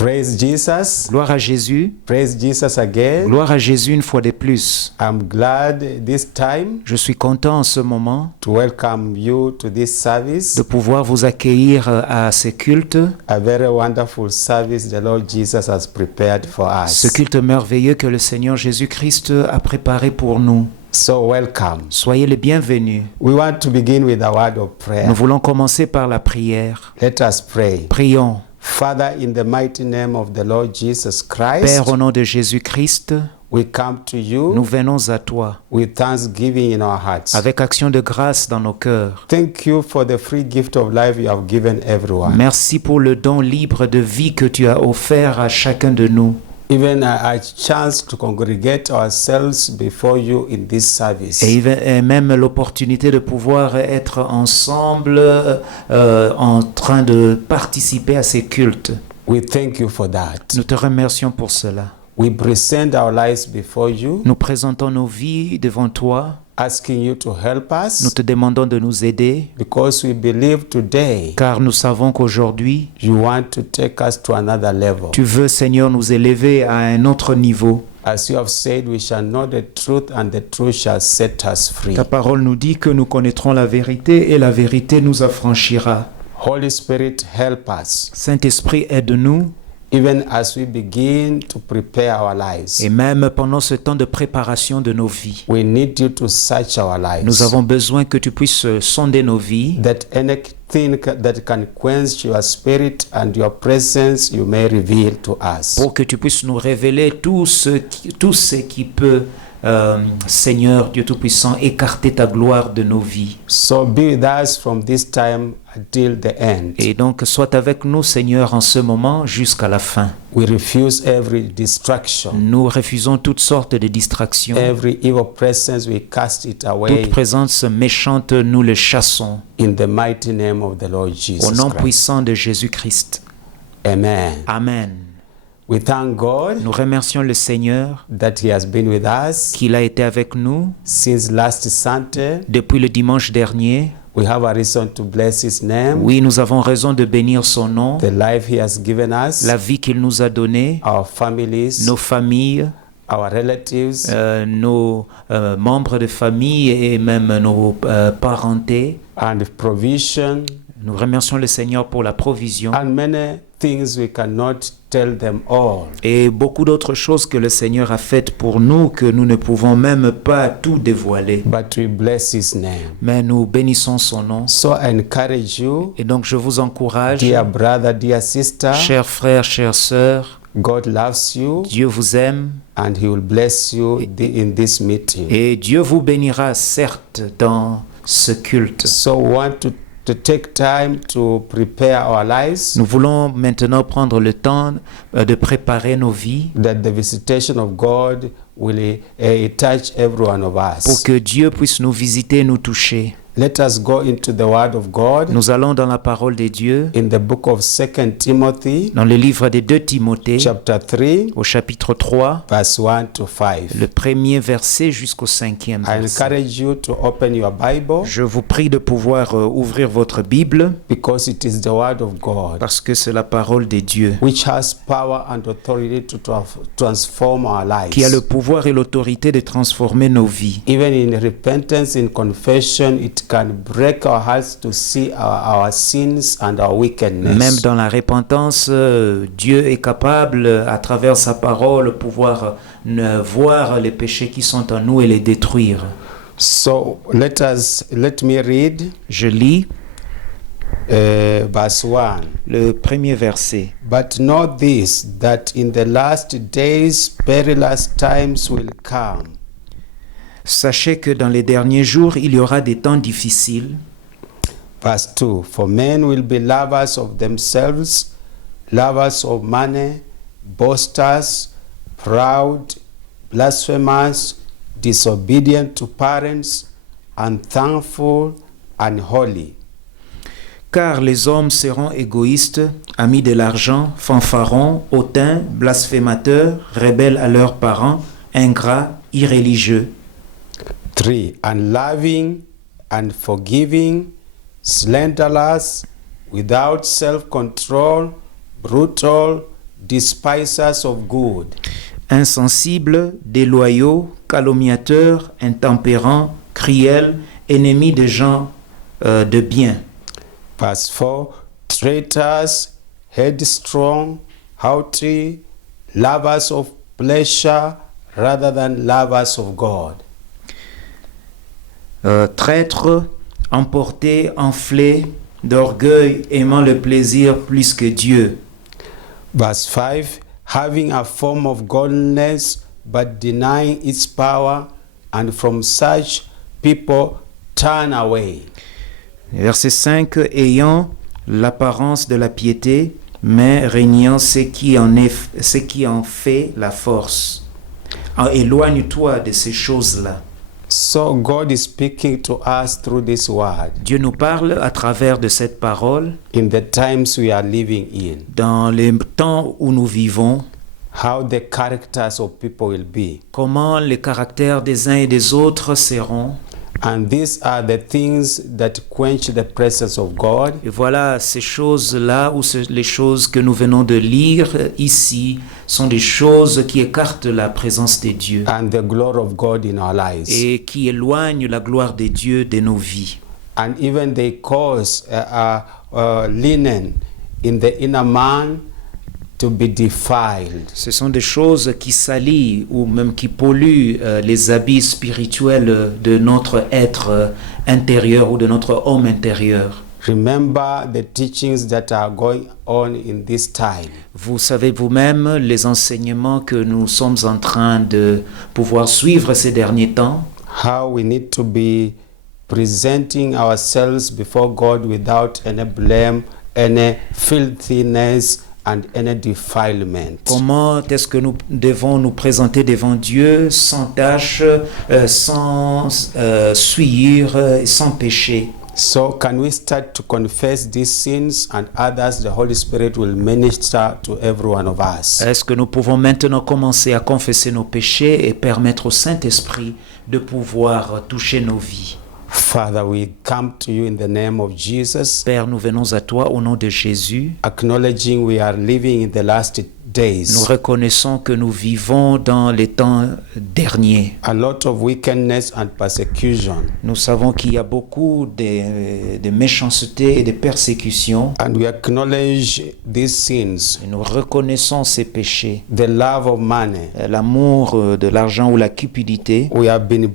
Praise Jesus. Gloire à Jésus. Praise Jesus again. Gloire à Jésus une fois de plus. I'm glad this time Je suis content en ce moment to welcome you to this service. de pouvoir vous accueillir à ce culte, A very wonderful service the Lord Jesus has prepared for ce us. culte merveilleux que le Seigneur Jésus-Christ a préparé pour nous. So welcome. Soyez les bienvenus. We want to begin with a word of prayer. Nous voulons commencer par la prière. Let us pray. Prions. Father, in the mighty name of the Lord Jesus Christ, Père, au nom de Jésus-Christ, we come to nous you venons à toi with thanksgiving in our hearts. avec action de grâce dans nos cœurs. Thank you for the free gift of life you have given everyone. Merci pour le don libre de vie que tu as offert à chacun de nous. Even a chance to congregate ourselves before you in this service. Et même l'opportunité de pouvoir être ensemble en train de participer à ces cultes. We thank you for that. Nous te remercions pour cela. We present our lives before you, Nous présentons nos vies devant toi. asking you to help Nous us te demandons de nous aider because we believe today car nous savons qu'aujourd'hui, you want to take us to another level. tu veux, Seigneur, nous élever à un autre niveau. As you have said, we shall know the truth and the truth shall set us free. Ta parole nous dit que nous connaîtrons la vérité et la vérité nous affranchira. Holy Spirit, help us, Saint-Esprit, aide-nous. even as we begin to prepare our lives. Et même pendant ce temps de préparation de nos vies, We need you to search our lives. nous avons besoin que tu puisses sonder nos vies, That anything that can quench your spirit and your presence, you may reveal to us. pour que tu puisses nous révéler tout ce qui peut, Seigneur Dieu Tout-Puissant, écarter ta gloire de nos vies. So be with us from this time until the end. Et donc, sois avec nous, Seigneur, en ce moment jusqu'à la fin. We refuse every distraction, Nous refusons toutes sortes de distractions. every evil presence, we cast it Toute away présence méchante, nous le chassons. in the mighty name of the Lord Au Jesus nom Christ. puissant de Jésus-Christ. Amen. Amen. We thank God Nous remercions le Seigneur that He has been with us qu'il a été avec nous since last Sunday. depuis le dimanche dernier. We have a reason to bless His name, Oui, nous avons raison de bénir son nom, the life He has given us, la vie qu'il nous a donnée, our families, nos familles, our relatives, nos membres de famille et même nos parentés. and provision, Nous remercions le Seigneur pour la provision and many things we cannot tell them all. et beaucoup d'autres choses que le Seigneur a faites pour nous que nous ne pouvons même pas tout dévoiler. But we bless His name. Mais nous bénissons son nom. So I encourage you, Et donc je vous encourage, dear brother, dear sister, chers frères, chères sœurs, God loves you Dieu vous aime and He will bless you in this meeting. et Dieu vous bénira certes dans ce culte. So we want to take time to prepare our lives Nous voulons maintenant prendre le temps de préparer nos vies that the visitation of God will touch every one of pour us. que Dieu puisse nous visiter et nous toucher. Let us go into the Word of God Nous allons dans la parole de Dieu, in the book of 2 Timothy, dans le livre des 2 Timothée, chapter 3, au chapitre 3, verse 1 to 5. le premier verset jusqu'au 5e I verset. encourage you to open your Bible Je vous prie de pouvoir ouvrir votre Bible because it is the Word of God parce que c'est la parole de Dieu which has power and authority to transform our qui a le lives. pouvoir et l'autorité de transformer nos vies. Even in repentance, in confession, it can break our hearts to see our sins and our wickedness. Même dans la repentance, Dieu est capable, à travers sa parole, pouvoir voir les péchés qui sont en nous et les détruire. So let me read Je lis verse 1. le premier verset. But know this, that in the last days perilous times will come. Sachez que dans les derniers jours, il y aura des temps difficiles. Verse 2. For men will be lovers of themselves, lovers of money, boasters, proud, blasphemous, disobedient to parents, unthankful, unholy. Car les hommes seront égoïstes, amis de l'argent, fanfarons, hautains, blasphémateurs, rebelles à leurs parents, ingrats, irréligieux. 3. Unloving, unforgiving, slanderous, without self-control, brutal, despisers of good, insensibles, déloyaux, calomniateurs, intempérants, cruels, ennemis des gens de bien. Verse 4, traitors, headstrong, haughty, lovers of pleasure rather than lovers of God. Traîtres, emportés, enflés, d'orgueil, aimant le plaisir plus que Dieu. Verse 5, having a form of godliness but denying its power, and from such people turn away. Verset 5, ayant l'apparence de la piété, mais régnant ce qui en fait la force. Éloigne-toi de ces choses-là. So God is speaking to us through this word Dieu nous parle à travers de cette parole in the times we are living in, dans les temps où nous vivons, how the characters of people will be. comment les caractères des uns et des autres seront. And these are the things that quench the presence of God. Et voilà, ces choses-là, ou les choses que nous venons de lire ici, sont des choses qui écartent la présence de Dieu And the glory of God in our lives. et qui éloignent la gloire de Dieu de nos vies. And even they cause linen in the inner man to be defiled. Ce sont des choses qui salissent ou même qui polluent les habits spirituels de notre être intérieur ou de notre homme intérieur. Remember the teachings that are going on in this time. Vous savez vous-même les enseignements que nous sommes en train de pouvoir suivre ces derniers temps. How we need to be presenting ourselves before God without any blame, any filthiness, and any defilement. Comment est-ce que nous devons nous présenter devant Dieu sans tache, sans souillure, sans péché? So can we start to confess these sins, and others the Holy Spirit will minister to every one of us. Est-ce que nous pouvons maintenant commencer à confesser nos péchés et permettre au Saint-Esprit de pouvoir toucher nos vies? Father, we come to you in the name of Jesus, Père, nous venons à toi au nom de Jésus. acknowledging we are living in the last Nous days. reconnaissons que nous vivons dans les temps derniers. A lot of wickedness and persecution, Nous savons qu'il y a beaucoup de méchanceté et de persécutions. and we acknowledge these sins, Et nous reconnaissons ces péchés. the love of money. L'amour de l'argent ou la cupidité. We have been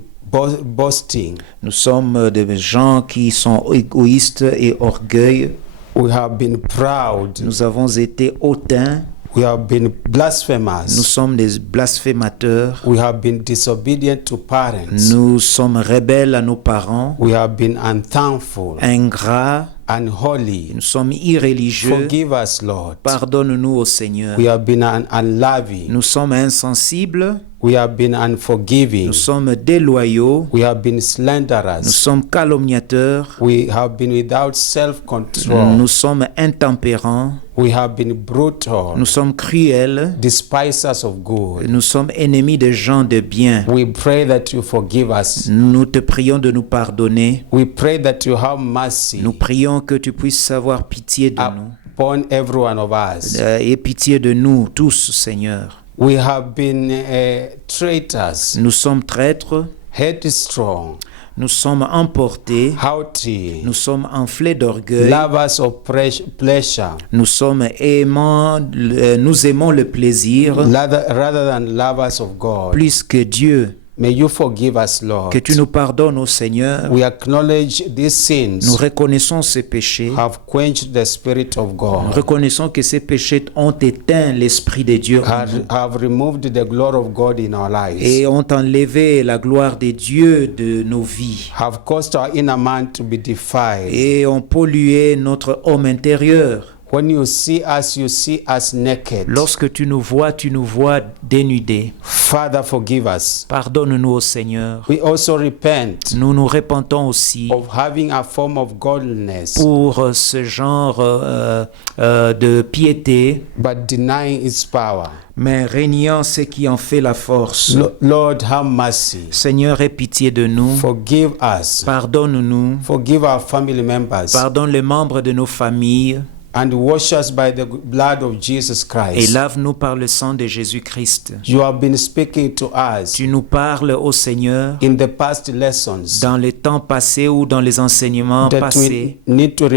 boasting. Nous sommes des gens qui sont égoïstes et orgueilleux. We have been proud. Nous avons été hautains. We have been Nous blasphemers. sommes des blasphémateurs. We have been disobedient to parents. Nous sommes rebelles à nos parents. We have been unthankful, Ingrats. unholy. Nous sommes irréligieux. Forgive us, Lord. Pardonne-nous au Seigneur. We have been unloving. Nous sommes insensibles. We have been unforgiving. Nous sommes déloyaux. We have been Nous slanderers. sommes calomniateurs. We have been without self-control. Nous sommes intempérants. We have been brutal, Nous sommes cruels. despisers of good. Nous sommes ennemis des gens de bien. We pray that you forgive us. Nous te prions de nous pardonner. We pray that you have mercy Nous prions que tu puisses avoir pitié de nous. upon every one of us. Et pitié de nous tous, Seigneur. We have been traitors, Nous sommes traîtres. headstrong, Nous sommes emportés. haughty, Nous sommes enflés d'orgueil. lovers of pleasure Nous sommes aimants, nous aimons le plaisir rather than lovers of God. plus que Dieu. May you forgive us, Lord. Que tu nous pardonnes, ô Seigneur. We acknowledge these Nous sins reconnaissons ces péchés. have quenched the Spirit of Nous God, reconnaissons que ces péchés ont éteint l'Esprit de Dieu en nous have removed the glory of God in our lives, et ont enlevé la gloire de Dieu de nos vies have caused our inner man to be defiled. et ont pollué notre homme intérieur. When you see us naked. Lorsque tu nous vois dénudés. Father, forgive us. Pardonne-nous, ô Seigneur. We also repent Nous nous repentons aussi of having a form of godliness, pour ce genre de piété, but denying its power. mais régnant ce qui en fait la force. Lord, have mercy. Seigneur, aie pitié de nous. Forgive us. Pardonne-nous. Forgive our family members. Pardonne les membres de nos familles. and wash us by the blood of Jesus et Christ. lave-nous par le sang de Jésus-Christ. You have been speaking to us Tu nous parles, ô Seigneur, in the past lessons dans les temps passés ou dans les enseignements that passés, we need to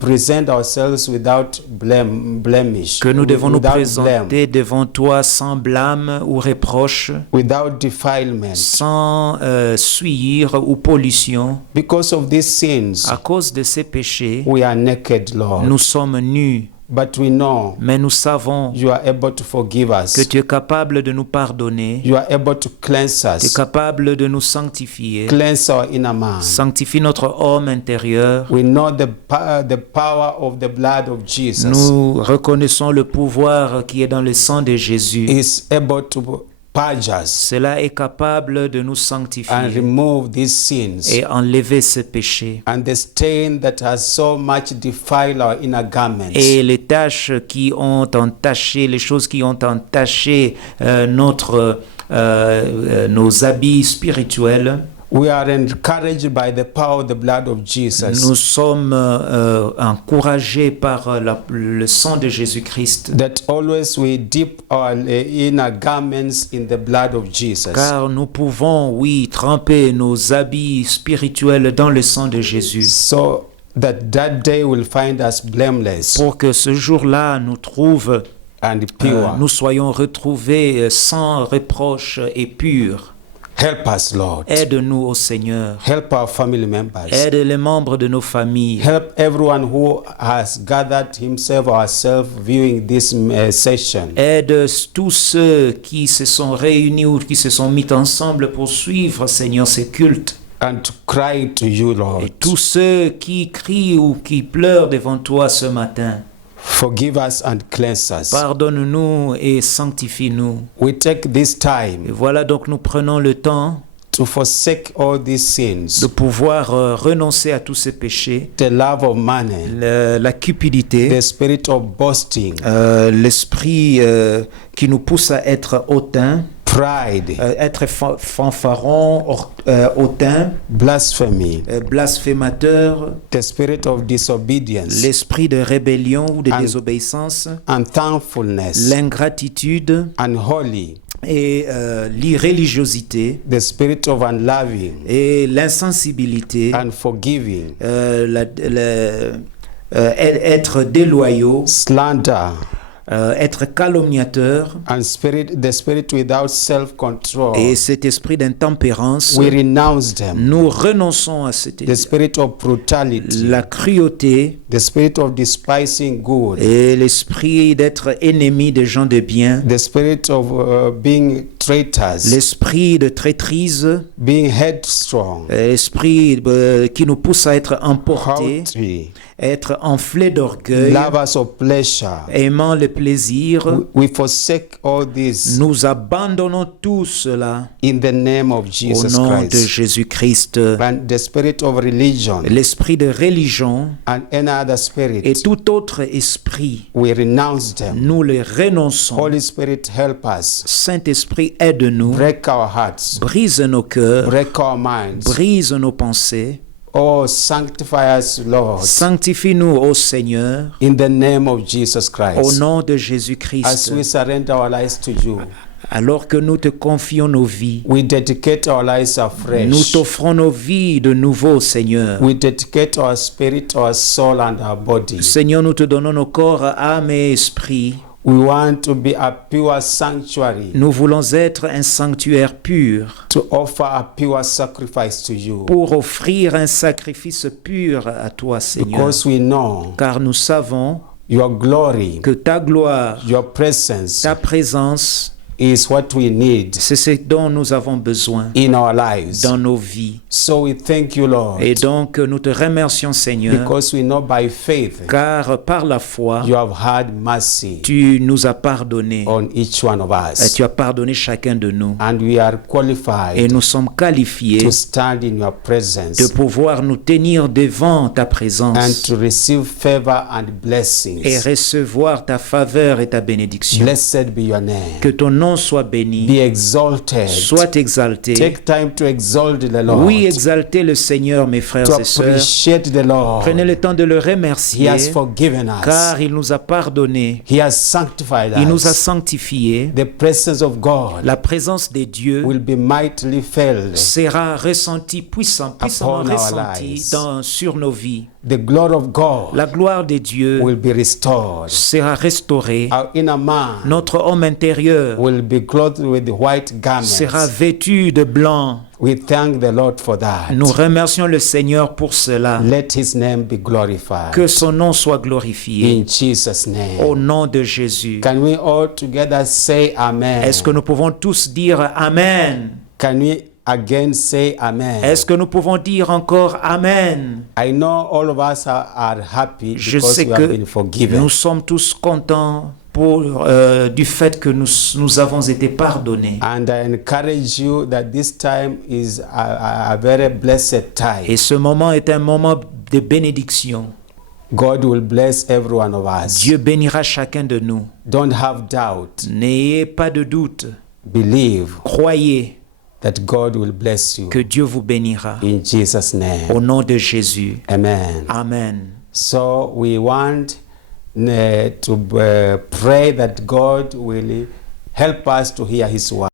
present ourselves without blemish, que nous devons nous without présenter devant toi sans blâme ou reproche, without defilement. sans souillure ou pollution. Because of these sins, À cause de ces péchés, we are naked, Lord. nous sommes nus, But we know mais nous savons you are able to forgive que us. tu es capable de nous pardonner, You are able to cleanse tu es us, capable de nous sanctifier. cleanse our inner man. Sanctifie notre homme intérieur. We know the power of the blood of Jesus Nous reconnaissons le pouvoir qui est dans le sang de Jésus. is able to purge us Cela est capable de nous and sanctifier remove these sins et enlever ce péché. and the stain that has so much defiled our inner garments. Et les taches qui ont entaché, les choses qui ont entaché nos habits spirituels, We are encouraged by the power of the blood of Jesus nous sommes encouragés par le sang de Jésus-Christ. that always we dip our inner garments in the blood of Jesus. Car nous pouvons, oui, tremper nos habits spirituels dans le sang de Jésus. So that day will find us blameless Pour que ce jour-là nous trouve, and pure. nous soyons retrouvés sans reproche et purs. Help us, Lord. Aide-nous, ô Seigneur. Help our family members. Aide les membres de nos familles. Help everyone who has gathered himself or herself viewing this session. Aide tous ceux qui se sont réunis ou qui se sont mis ensemble pour suivre, Seigneur, ces cultes. And to cry to you, Lord. Et tous ceux qui crient ou qui pleurent devant toi ce matin. Forgive us and cleanse us. Pardonne-nous et sanctifie-nous. We take this Et time voilà donc nous prenons le temps to forsake all these sins, de pouvoir renoncer à tous ces péchés, the love of money, la cupidité, the spirit of boasting, l'esprit qui nous pousse à être hautain, pride, être fanfaron, hautain, blasphemy, blasphémateur, the spirit of disobedience, l'esprit de rébellion ou de And- désobéissance, unthankfulness, l'ingratitude unholy, et l'irréligiosité the spirit of unloving, et l'insensibilité, unforgiving, être déloyaux, slander, être calomniateur and the spirit without self-control. et cet esprit d'intempérance. We renounce them. Nous renonçons à The spirit of brutality, la cruauté the spirit of despising good, et l'esprit d'être ennemi des gens de bien, the spirit of being traitors, l'esprit de traîtrise, being headstrong, l'esprit qui nous pousse à être emportés, haughty, être enflés d'orgueil, lovers of pleasure. aimant le plaisir. We forsake all this Nous abandonnons tout cela in the name of au Jesus nom de Christ. Jésus-Christ. And the spirit of religion L'esprit de religion and any other et spirit, tout autre esprit, we renounce them. nous les renonçons. Holy Spirit, help us. Saint-Esprit, aide-nous, Break our hearts, brise nos cœurs, break our minds. brise nos pensées. Oh, sanctify us, Lord, Sanctifie-nous, ô Seigneur, in the name of Jesus au Christ. nom de As Jésus-Christ. we surrender our lives to you, Alors que nous te confions nos vies, we dedicate our lives nous afresh. t'offrons nos vies de nouveau, Seigneur. We dedicate our spirit, our soul, and our body. Seigneur, nous te donnons nos corps, âme et esprit. We want to be a pure sanctuary, Nous voulons être un sanctuaire pur to offer a pure sacrifice to you, pour offrir un sacrifice pur à toi, Seigneur. because we know Car nous savons your glory, que ta gloire, your presence ta présence, is what we need c'est ce dont nous avons besoin in our lives. dans nos vies. So we thank you, Lord, Et donc, nous te remercions, Seigneur, because we know by faith car par la foi, you have had mercy tu nous as pardonné. on each one of Et us, tu as pardonné chacun de nous. and we are Et qualified nous sommes qualifiés to stand in your de presence pouvoir nous tenir devant ta and présence to receive favor and et blessings. recevoir ta faveur et ta bénédiction. Blessed be your name. Que ton nom soit béni, Be exalted. soit exalté. Take time to exalt the Lord. Oui, exalter le Seigneur, mes frères to et sœurs. appreciate the Lord. Prenez le temps de le He remercier, has forgiven car us. il nous a pardonné. He has sanctified Il nous a us. sanctifiés. The presence of God La présence des dieux will be mightily felt. sera ressentie, puissamment Upon our ressentie lives. sur nos vies. The glory of God La gloire des dieux will be restored. sera restaurée. Our inner man Notre homme intérieur will be clothed with white sera garments. vêtu de blanc. We thank the Lord for that. Nous remercions le Seigneur pour cela. Let his name be glorified. Que son nom soit glorifié. In Jesus' Au name. nom de Jésus. Can we all together say amen? Est-ce que nous pouvons tous dire Amen? Can we again say amen? Est-ce que nous pouvons dire encore Amen? I know all of us are happy Je because sais we have been que forgiven. nous sommes tous contents du fait que nous avons été pardonnés. And I encourage you that this time is a very blessed time. Et ce moment est un moment de bénédiction. God will bless every one of us. Dieu bénira chacun de nous. Don't have doubt. N'ayez pas de doute. Believe Croyez that God will bless you. que Dieu vous bénira. In Jesus' name. Au nom de Jésus. Amen. Amen. So we want to pray that God will help us to hear his word.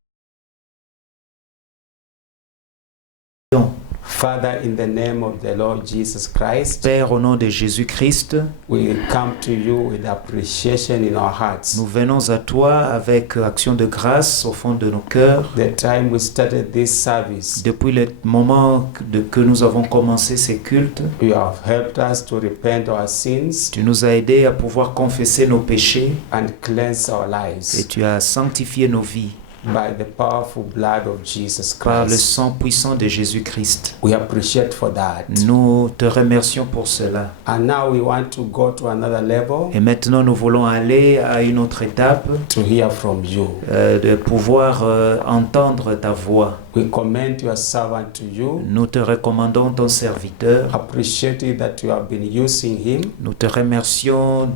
Father, in the name of the Lord Jesus Christ, Père, au nom de Jésus-Christ, we come to you with appreciation in our hearts. nous venons à toi avec action de grâce au fond de nos cœurs. The time we started this service, Depuis le moment que nous avons commencé ces cultes, you have helped us to repent our sins tu nous as aidés à pouvoir confesser nos péchés and cleanse our et lives tu as sanctifié nos vies by the powerful blood of Jesus par le Christ. sang puissant de Jésus-Christ. We appreciate for that. Nous te remercions pour cela. And now we want to go to another level Et maintenant, nous voulons aller à une autre étape, to hear from you. de pouvoir entendre ta voix. We commend your servant to you, Nous te recommandons ton serviteur. appreciating that you have been using him, Nous te remercions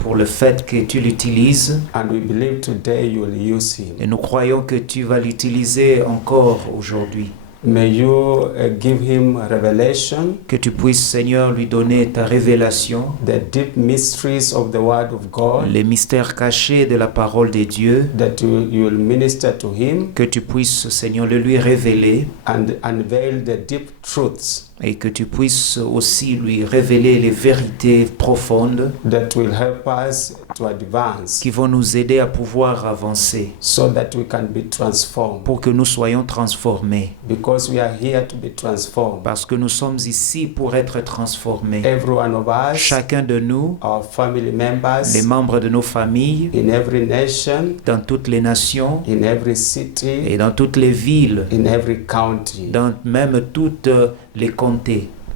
pour le fait que tu l'utilises and we believe today you will use him. et nous croyons que tu vas l'utiliser encore aujourd'hui. May you give him revelation, Que tu puisses, Seigneur, lui donner ta révélation, the deep mysteries of the Word of God, les mystères cachés de la parole de Dieu, that you will minister to him que tu puisses, Seigneur, le lui révéler and unveil the deep truths et que tu puisses aussi lui révéler les vérités profondes that will help us to advance qui vont nous aider à pouvoir avancer so that we can be transformed. pour que nous soyons transformés. Because we are here to be transformed. Parce que nous sommes ici pour être transformés. Every one of us, Chacun de nous, our family members, les membres de nos familles, in every nation, dans toutes les nations in every city, et dans toutes les villes, in every county. dans même toutes les comtés.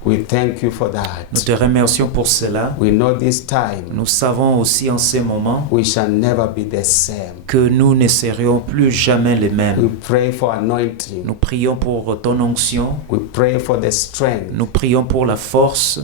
We thank you for Nous that. te remercions pour cela. We know this time Nous savons aussi en ces moments we shall never be the same. que nous ne serions plus jamais les We mêmes. pray for anointing. Nous prions pour ton onction. We pray for the strength Nous prions pour la force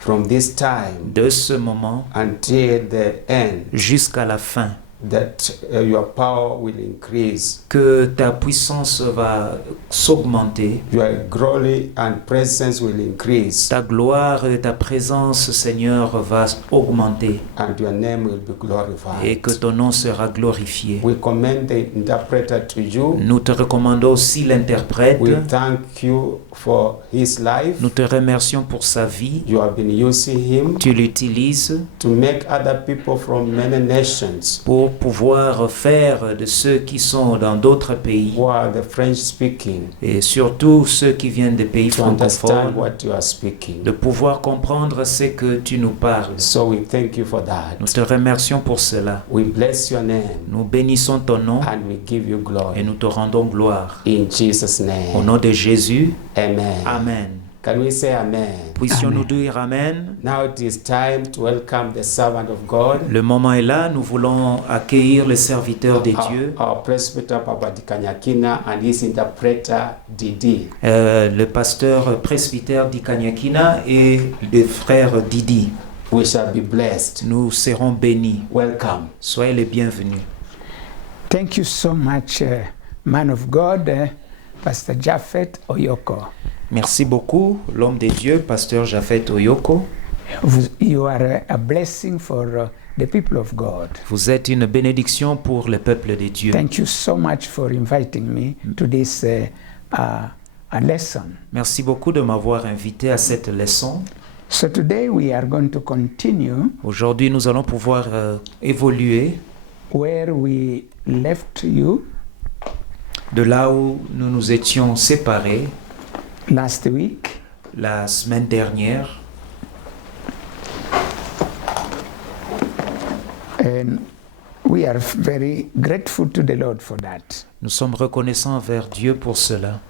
from this time de ce moment until the end, jusqu'à la fin. that your power will increase. Que ta puissance va s'augmenter. Your glory and presence will increase, Ta gloire et ta présence, Seigneur, va augmenter and your name will be et glorified. que ton nom sera glorifié. We commend the interpreter to you. Nous te recommandons aussi l'interprète. We thank you for his life. Nous te remercions pour sa vie. You have been using him Tu l'utilises to make other people from many nations pour pouvoir faire de ceux qui sont dans d'autres pays who are the French speaking et surtout ceux qui viennent des pays to understand francophones what you are speaking. de pouvoir comprendre ce que tu nous parles. So we thank you for Nous that. te remercions pour cela. We bless your name Nous bénissons ton nom and we give you et glory. nous te rendons gloire. In Jesus' Au name. nom de Jésus, Amen. Amen. Can we say amen? Puissions-nous dire Amen. Now it is time to welcome the servant of God, Le moment est là, nous voulons accueillir le serviteur de Dieu, our presbyter Papa Dikanyakina and his interpreter Didi. le pasteur presbytère d'Ikanyakina et le frère Didi. We shall be blessed. Nous serons bénis. Welcome. Soyez les bienvenus. Thank you so much, man of God, Pastor Japhet Oyoko. Merci beaucoup, l'homme de Dieu, pasteur Japhet Oyoko. You are a blessing for the people of God. Vous êtes une bénédiction pour le peuple de Dieu. Thank you so much for inviting me to this a lesson. Merci beaucoup de m'avoir invité à cette leçon. So today we are going to continue Aujourd'hui, nous allons pouvoir évoluer where we left you de là où nous nous étions séparés last week. la semaine dernière. And we are very grateful to the Lord for that. Nous sommes reconnaissants envers Dieu pour cela.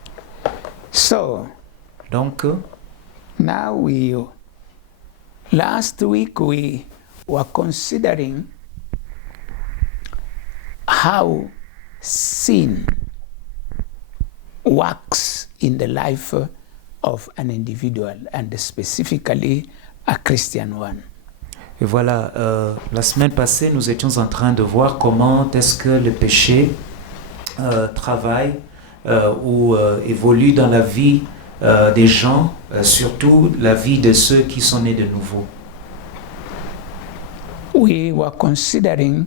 So Donc, now last week we were considering how sin works in the life of an individual, and specifically a Christian one. et voilà, la semaine passée, nous étions en train de voir comment est-ce que le péché travaille ou évolue dans la vie des gens, surtout la vie de ceux qui sont nés de nouveau. We were considering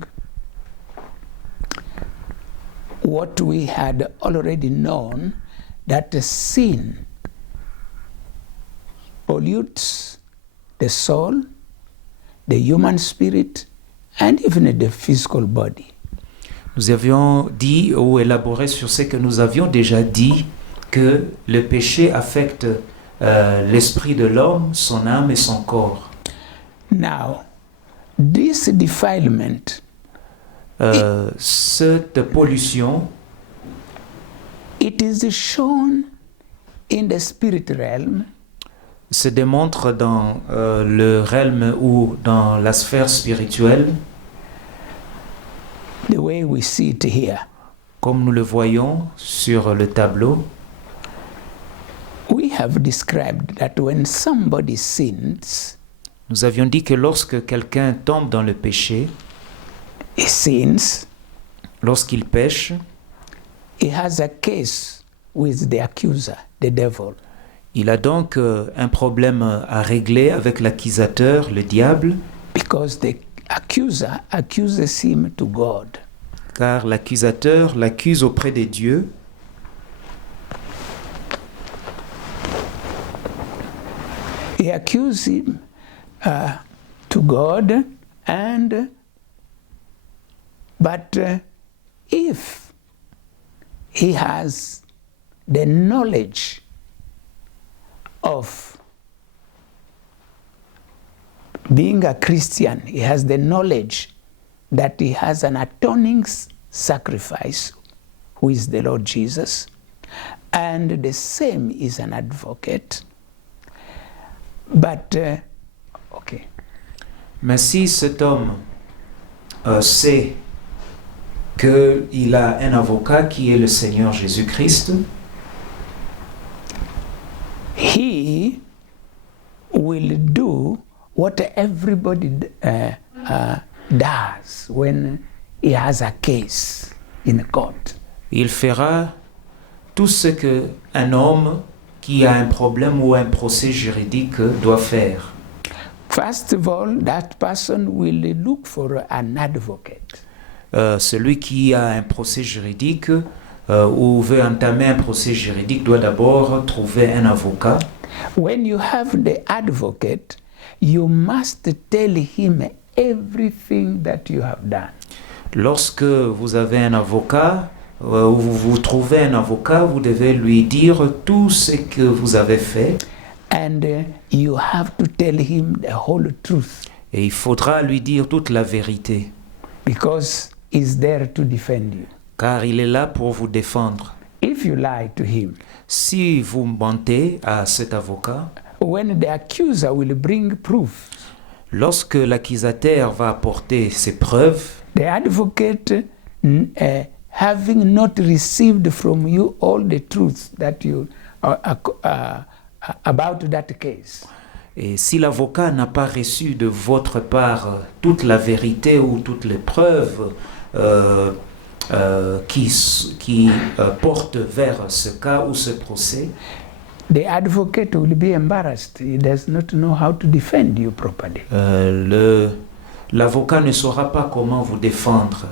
what we had already known, that the sin pollutes the soul, the human spirit, and even the physical body. Nous avions dit ou élaboré sur ce que nous avions déjà dit, que le péché affecte l'esprit de l'homme, son âme et son corps. Now, this defilement, Cette pollution, it is shown in the spirit realm, se démontre dans le realm ou dans la sphère spirituelle, the way we see it here. comme nous le voyons sur le tableau. We have described that when somebody sins, Nous avions dit que lorsque quelqu'un tombe dans le péché, he sins, lorsqu'il pêche, he has a case with the accuser, the devil. il a donc un problème à régler avec l'accusateur, le diable, Because the accuser accuses him to God. car l'accusateur l'accuse auprès de Dieu. He accuses him to God, but if he has the knowledge of being a Christian, he has the knowledge that he has an atoning sacrifice, who is the Lord Jesus, and the same is an advocate. But, okay. Mais si cet homme sait qu'il a un avocat qui est le Seigneur Jésus-Christ, He will do what everybody does when he has a case in court. il fera tout ce qu'un homme qui a un problème ou un procès juridique doit faire. First of all, that person will look for an advocate. Celui qui a un procès juridique ou veut entamer un procès juridique doit d'abord trouver un avocat. When you have the advocate, you must tell him everything that you have done. Lorsque vous avez un avocat, ou vous trouvez un avocat, vous devez lui dire tout ce que vous avez fait. And you have to tell him the whole truth, Et il faudra lui dire toute la vérité, because he's there to defend you. car il est là pour vous défendre. If you lie to him, Si vous mentez à cet avocat, when the accuser will bring proof, lorsque l'accusateur va apporter ses preuves, the advocate, having not received from you all the truth that you about that case, et si l'avocat n'a pas reçu de votre part toute la vérité ou toutes les preuves qui portent vers ce cas ou ce procès, the advocate will be embarrassed. He does not know how to defend you properly. L'avocat ne saura pas comment vous défendre.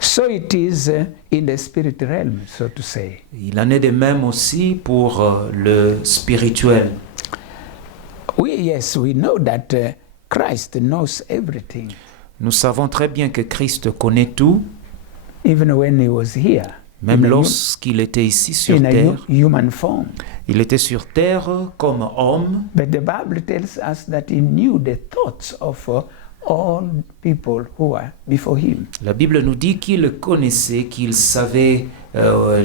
So it is in the spirit realm, so to say. Il en est de même aussi pour le spirituel. Yes, we know that Christ knows everything, Nous savons très bien que Christ connaît tout, even when he was here. même in a lorsqu'il était ici sur in a terre. human form. Il était sur terre comme homme, But the Bible tells us that he knew the thoughts of all people who were before him. La Bible nous dit qu'il connaissait, qu'il savait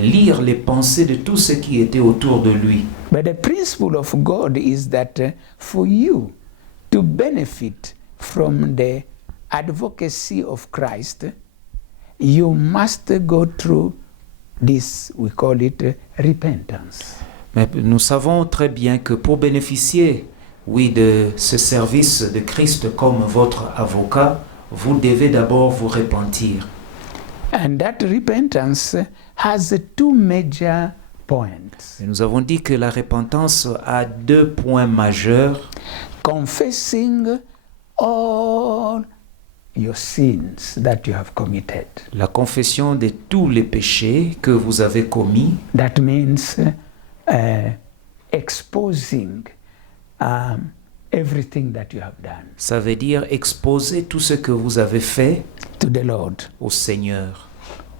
lire les pensées de tous ceux qui étaient autour de lui. But the principle of God is that for you to benefit from the advocacy of Christ, you must go through this, we call it repentance. Mais nous savons très bien que pour bénéficier, oui, de ce service de Christ comme votre avocat, vous devez d'abord vous repentir. And that repentance has two major points. Et nous avons dit que la repentance a deux points majeurs. Confessing all your sins that you have committed. La confession de tous les péchés que vous avez commis. That means exposing everything that you have done Ça veut dire exposer tout ce que vous avez fait to the Lord. au Seigneur.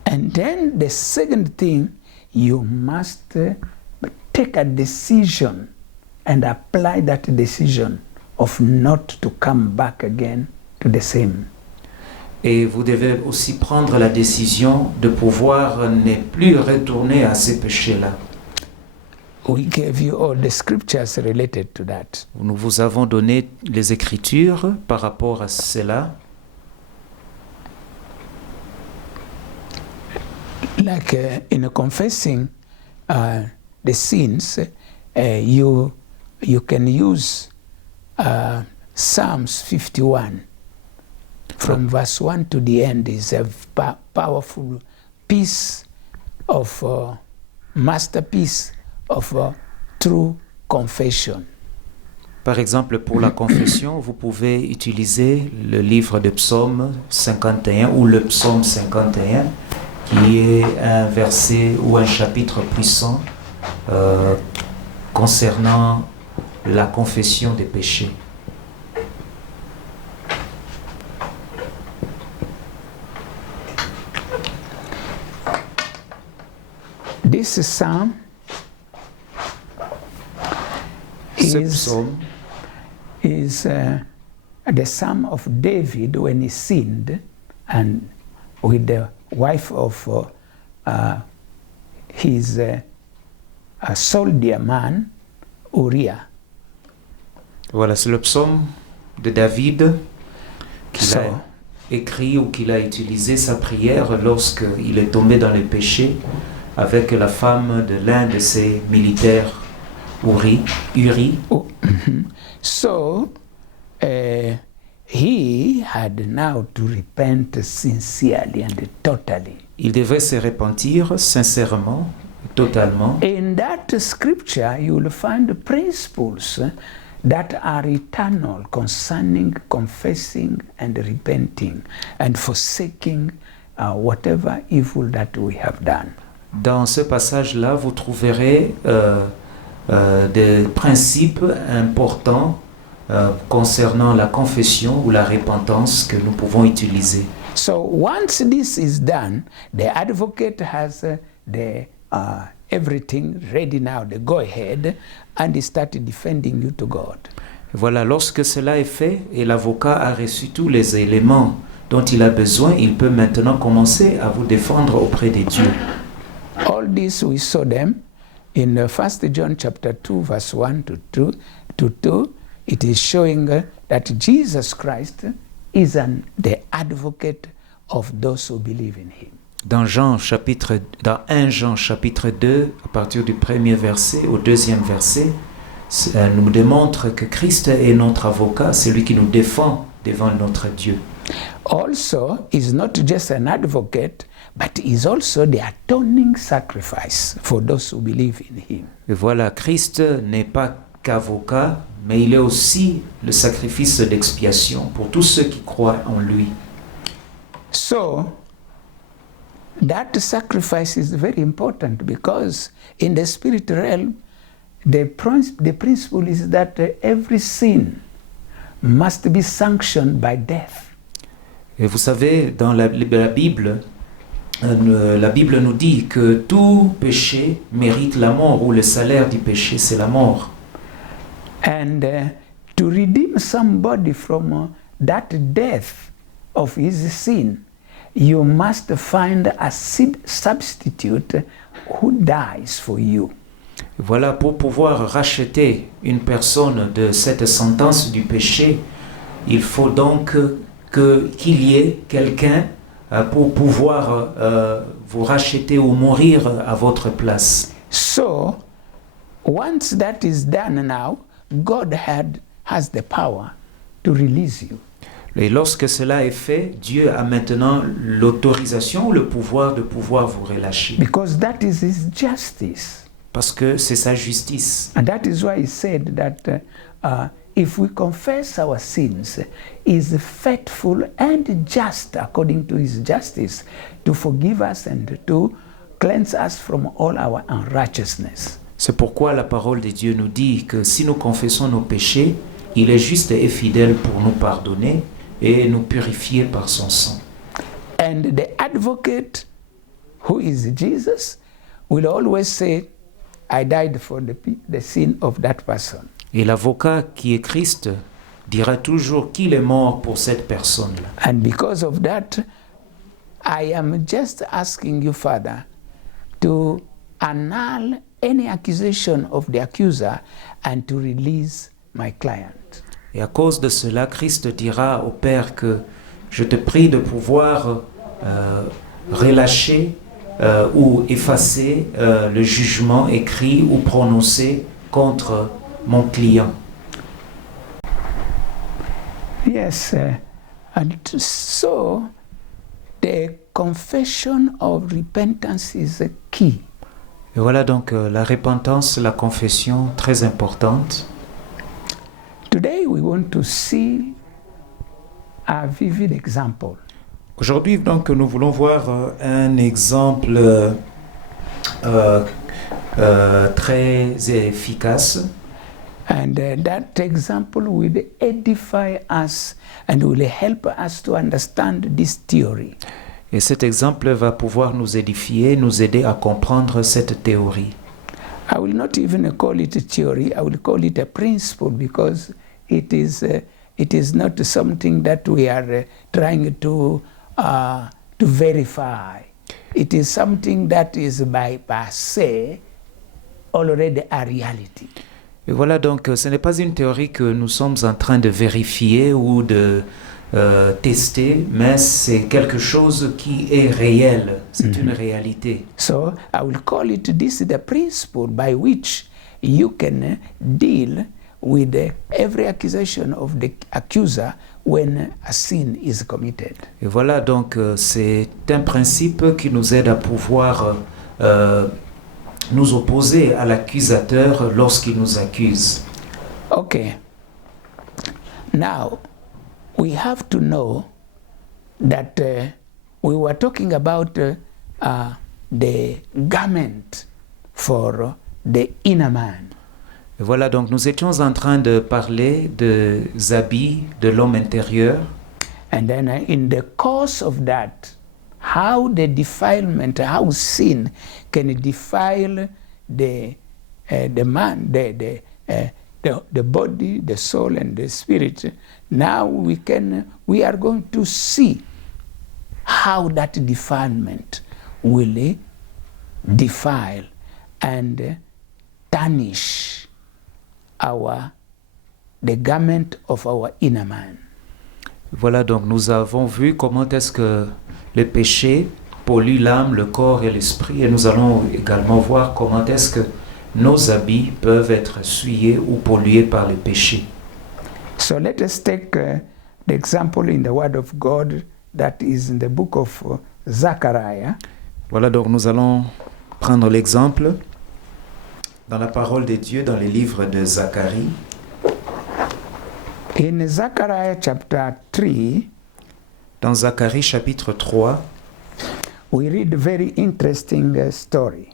And then the second thing, you must take a decision and apply that decision of not to come back again to the same. Et vous devez aussi prendre la décision de pouvoir ne plus retourner à ces péchés-là. We gave you all the scriptures related to that. Nous vous avons donné les Écritures par rapport à cela. Like in confessing the sins, you can use Psalms 51. From verse 1 to the end is a powerful piece of masterpiece of true confession. Par exemple, pour la confession, vous pouvez utiliser le livre de Psaume 51 ou le Psaume 51, qui est un verset ou un chapitre puissant concernant la confession des péchés. This psalm Ce is psaume the psalm of David when he sinned and with the wife of his soldier man Uriah. Voilà, c'est le psaume de David qu'il So, a écrit ou qu'il a utilisé sa prière lorsqu'il est tombé dans le péché avec la femme de l'un de ses militaires, Uri. So he had now to repent sincerely and totally. Il devait se repentir sincèrement, totalement. In that scripture, you will find principles that are eternal concerning confessing and repenting and forsaking whatever evil that we have done. Dans ce passage-là, vous trouverez des principes importants concernant la confession ou la repentance que nous pouvons utiliser. So once this is done, the advocate has everything ready now, the go ahead, and he started defending you to God. Voilà, lorsque cela est fait et l'avocat a reçu tous les éléments dont il a besoin, il peut maintenant commencer à vous défendre auprès de Dieu. All this we saw them in 1 John chapter 2 verse 1 to 2. It is showing that Jesus Christ is the advocate of those who believe in him. Dans 1 Jean chapitre 2, à partir du premier verset au deuxième verset, nous démontre que Christ est notre avocat, c'est lui qui nous défend devant notre Dieu. Also, is not just an advocate, but is also the atoning sacrifice for those who believe in him. Et voilà, Christ n'est pas qu'avocat, mais il est aussi le sacrifice d'expiation pour tous ceux qui croient en lui. So, that sacrifice is very important because in the spirit realm, the principle is that every sin must be sanctioned by death. Et vous savez, dans la Bible, la Bible nous dit que tout péché mérite la mort, ou le salaire du péché, c'est la mort. And to redeem somebody from that death of his sin, you must find a substitute who dies for you. Voilà, pour pouvoir racheter une personne de cette sentence du péché, il faut donc qu'il y ait quelqu'un pour pouvoir vous racheter ou mourir à votre place. So, once that is done now, God has the power to release you. Et lorsque cela est fait, Dieu a maintenant l'autorisation ou le pouvoir de pouvoir vous relâcher. Because that is his justice. Parce que c'est sa justice. And that is why he said that if we confess our sins, he is faithful and just according to his justice to forgive us and to cleanse us from all our unrighteousness. C'est pourquoi la parole de Dieu nous dit que si nous confessons nos péchés, il est juste et fidèle pour nous pardonner et nous purifier par son sang. And the advocate, who is Jesus, will always say, I died for the sin of that person. Et l'avocat qui est Christ dira toujours qu'il est mort pour cette personne-là. And because of that, I am just asking you, Father, to annul any accusation of the accuser and to release my client. Et à cause de cela, Christ dira au Père que je te prie de pouvoir relâcher ou effacer le jugement écrit ou prononcé contre mon client. Yes, and so the confession of repentance is a key. Et voilà donc la repentance, la confession, très importante. Today we want to see a vivid example. Aujourd'hui, donc, nous voulons voir un exemple très efficace. And that example will edify us and will help us to understand this theory. Et cet exemple va pouvoir nous édifier, nous aider à comprendre cette théorie. I will not even call it a theory, I will call it a principle because it is not something that we are trying to verify. It is something that is by per se already a reality. Et voilà donc, ce n'est pas une théorie que nous sommes en train de vérifier ou de tester, mais c'est quelque chose qui est réel, c'est une réalité. So I will call it this the principle by which you can deal with every accusation of the accuser when a sin is committed. Et voilà donc, c'est un principe qui nous aide à pouvoir nous opposer à l'accusateur lorsqu'il nous accuse. Okay. Now, we have to know that we were talking about the garment for the inner man. Et voilà donc, nous étions en train de parler des habits de l'homme intérieur. And then in the course of that, how the defilement, how sin can defile the man, the body, the soul, and the spirit. Now we are going to see how that defilement will defile and tarnish the garment of our inner man. Voilà donc, nous avons vu comment est-ce que le péché pollue l'âme, le corps et l'esprit, et nous allons également voir comment est-ce que nos habits peuvent être souillés ou pollués par le péché. So let us take the example in the Word of God that is in the book of Zechariah. Voilà, donc nous allons prendre l'exemple dans la parole de Dieu, dans les livres de Zacharie. In Zechariah chapter 3, Dans Zacharie chapitre 3, we read a very interesting story.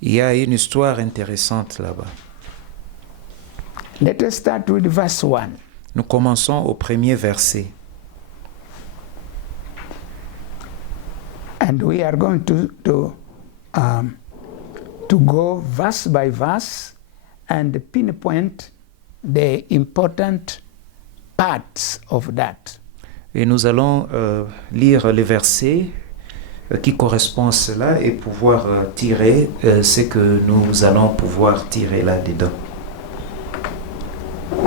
il y a une histoire intéressante là-bas. Let us start with verse 1. Nous commençons au premier verset. And we are going to go verse by verse and pinpoint the important parts of that. Et nous allons lire les versets qui correspondent à cela et pouvoir tirer ce que nous allons pouvoir tirer là-dedans.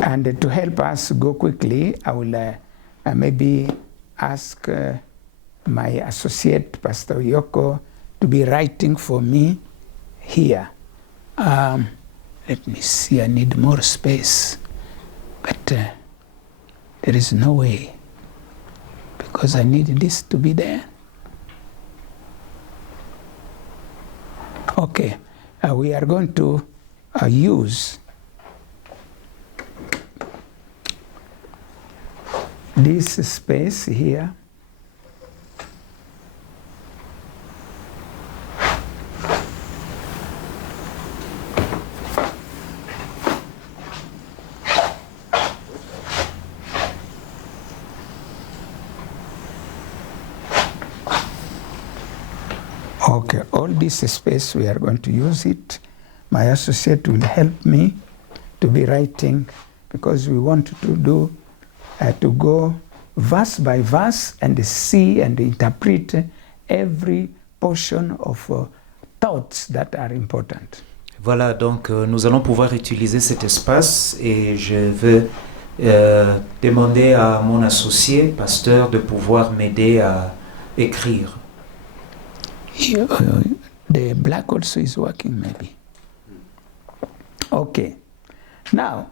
And to help us go quickly, I will maybe ask my associate, Pastor Yoko, to be writing for me here. Let me see, I need more space. But there is no way, because I need this to be there. Okay, we are going to use this space here. Okay, all this space we are going to use it. My associate will help me to be writing, because we want to do to go verse by verse and see and interpret every portion of thoughts that are important. Voilà, donc nous allons pouvoir utiliser cet espace et je veux demander à mon associé, pasteur, de pouvoir m'aider à écrire. The black also is working maybe. Okay. Now,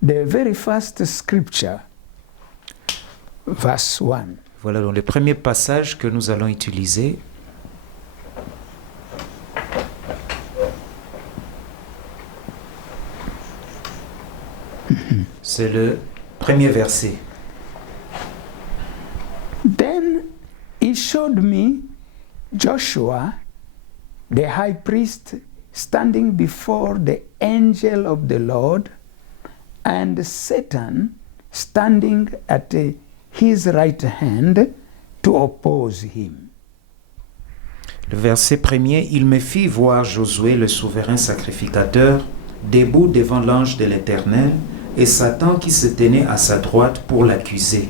the very first scripture, verse 1. Voilà donc le premier passage que nous allons utiliser. C'est le premier verset. Then he showed me Joshua, the high priest, standing before the angel of the Lord, and Satan standing at his right hand to oppose him. Le verset premier, il me fit voir Josué, le souverain sacrificateur, debout devant l'ange de l'Éternel, et Satan qui se tenait à sa droite pour l'accuser.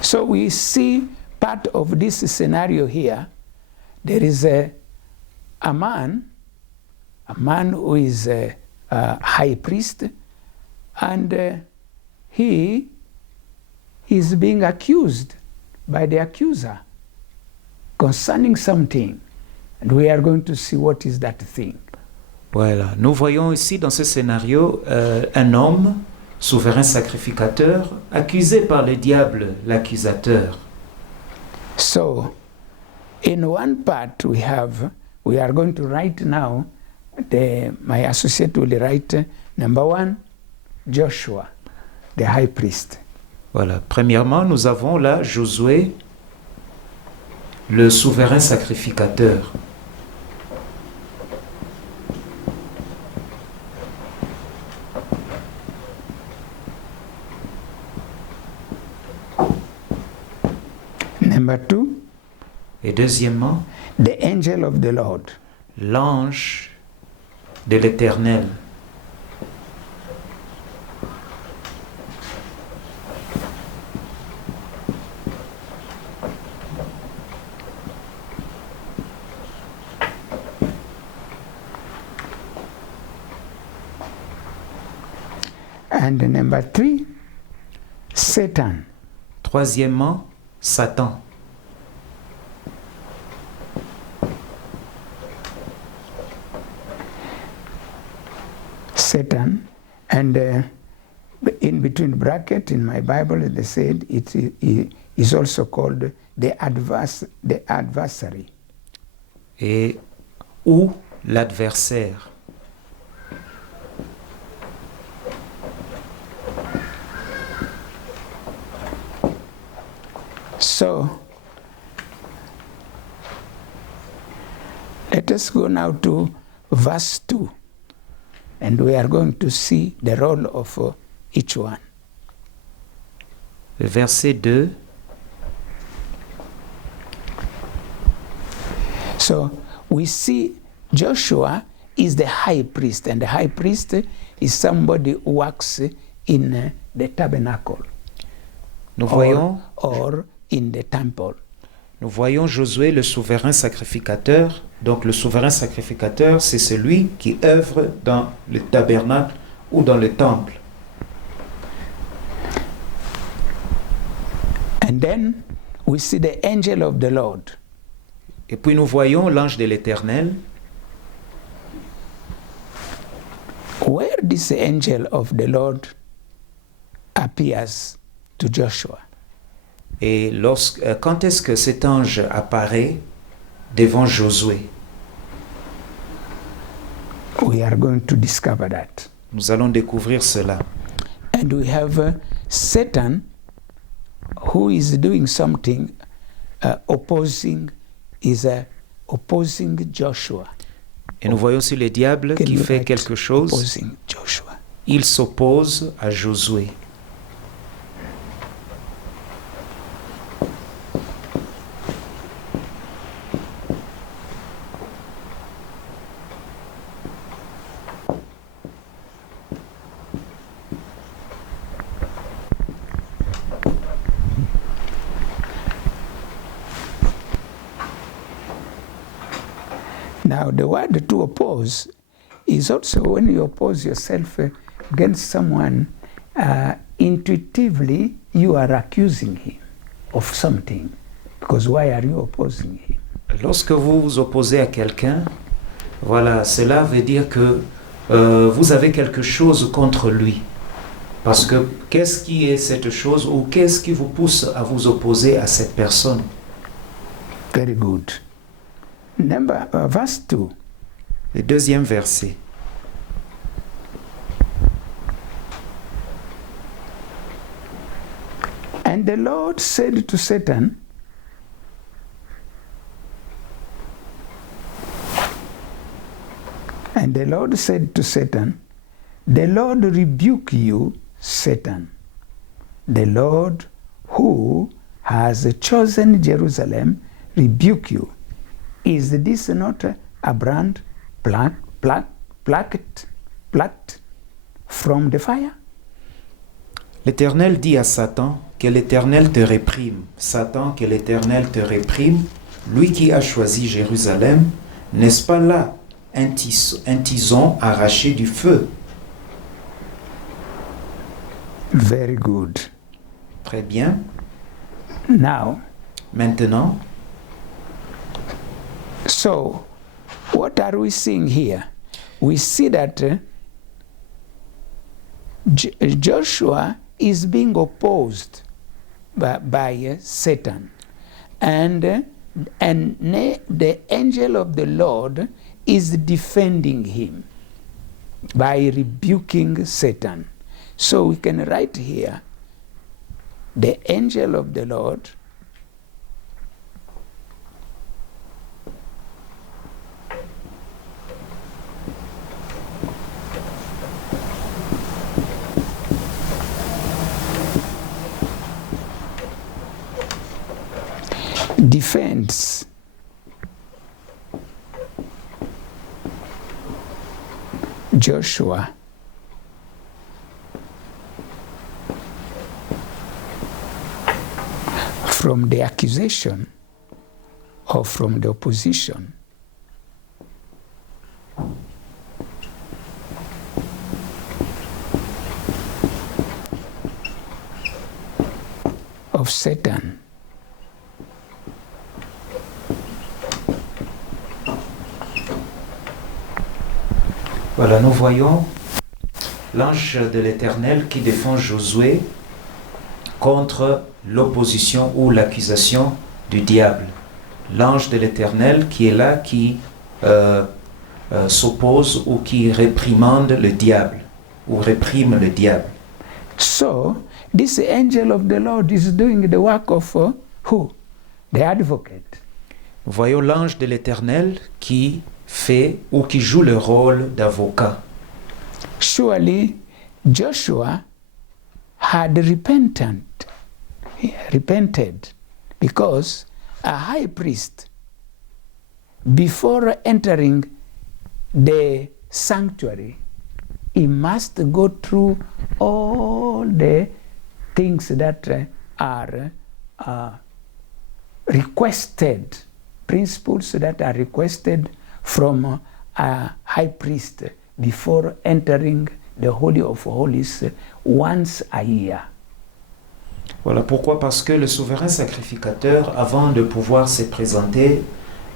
So we see part of this scenario here. There is a man who is a high priest, and he is being accused by the accuser concerning something. And we are going to see what is that thing. Voilà, nous voyons ici dans ce scénario un homme, souverain sacrificateur, accusé par le diable, l'accusateur. So, in one part we are going to write now, my associate will write number 1, Joshua, the high priest. Voilà, premièrement, nous avons là Josué, le souverain sacrificateur. Number 2, Et deuxièmement, the angel of the Lord. l'ange de l'Éternel. And number 3, Satan. Troisièmement, Satan. Satan, and In between bracket in my Bible, they said it is also called the adversary. Et ou l'adversaire. So, let us go now to verse 2, and we are going to see the role of each one. Le verset 2. So, we see Joshua is the high priest, and the high priest is somebody who works in the tabernacle Nous voyons, or in the temple. nous voyons Josué, le souverain sacrificateur. Donc le souverain sacrificateur, c'est celui qui œuvre dans le tabernacle ou dans le temple. And then we see the angel of the Lord. Et puis nous voyons l'ange de l'Éternel. Where this angel of the Lord appears to Joshua? Et quand est-ce que cet ange apparaît devant Josué? We are going to discover that. Nous allons découvrir cela. And we have Satan who is doing something opposing Joshua. Et nous voyons aussi le diable qui fait quelque chose. Opposing Joshua. Il s'oppose à Josué. Now, the word to oppose is also when you oppose yourself against someone, intuitively you are accusing him of something. Because why are you opposing him? Lorsque vous vous opposez à quelqu'un, voilà, cela veut dire que vous avez quelque chose contre lui. Parce que qu'est-ce qui est cette chose ou qu'est-ce qui vous pousse à vous opposer à cette personne? Very good. Verse 2. Le deuxième verset. And the Lord said to Satan, and the Lord said to Satan, the Lord rebuke you, Satan. The Lord who has chosen Jerusalem rebuke you. Is this not a brand plucked from the fire? L'Éternel dit à Satan, que l'Éternel te réprime. Satan, que l'Éternel te réprime. Lui qui a choisi Jérusalem, n'est-ce pas là un tison arraché du feu? Very good. Très bien. Now, Maintenant, so what are we seeing here? We see that Joshua is being opposed by Satan, and the angel of the Lord is defending him by rebuking Satan. So we can write here, the angel of the Lord defends Joshua from the accusation or from the opposition of Satan. voilà, nous voyons l'ange de l'Éternel qui défend Josué contre l'opposition ou l'accusation du diable. L'ange de l'Éternel qui est là, qui s'oppose ou qui réprimande le diable, ou réprime le diable. So, this angel of the Lord is doing the work of who? The advocate. Voyons l'ange de l'Éternel qui fait ou qui joue le rôle d'avocat. Surely, Joshua had repented because a high priest, before entering the sanctuary, he must go through all the things that are requested, principles that are requested from a high priest before entering the Holy of Holies once a year. Voilà pourquoi, parce que le souverain sacrificateur, avant de pouvoir se présenter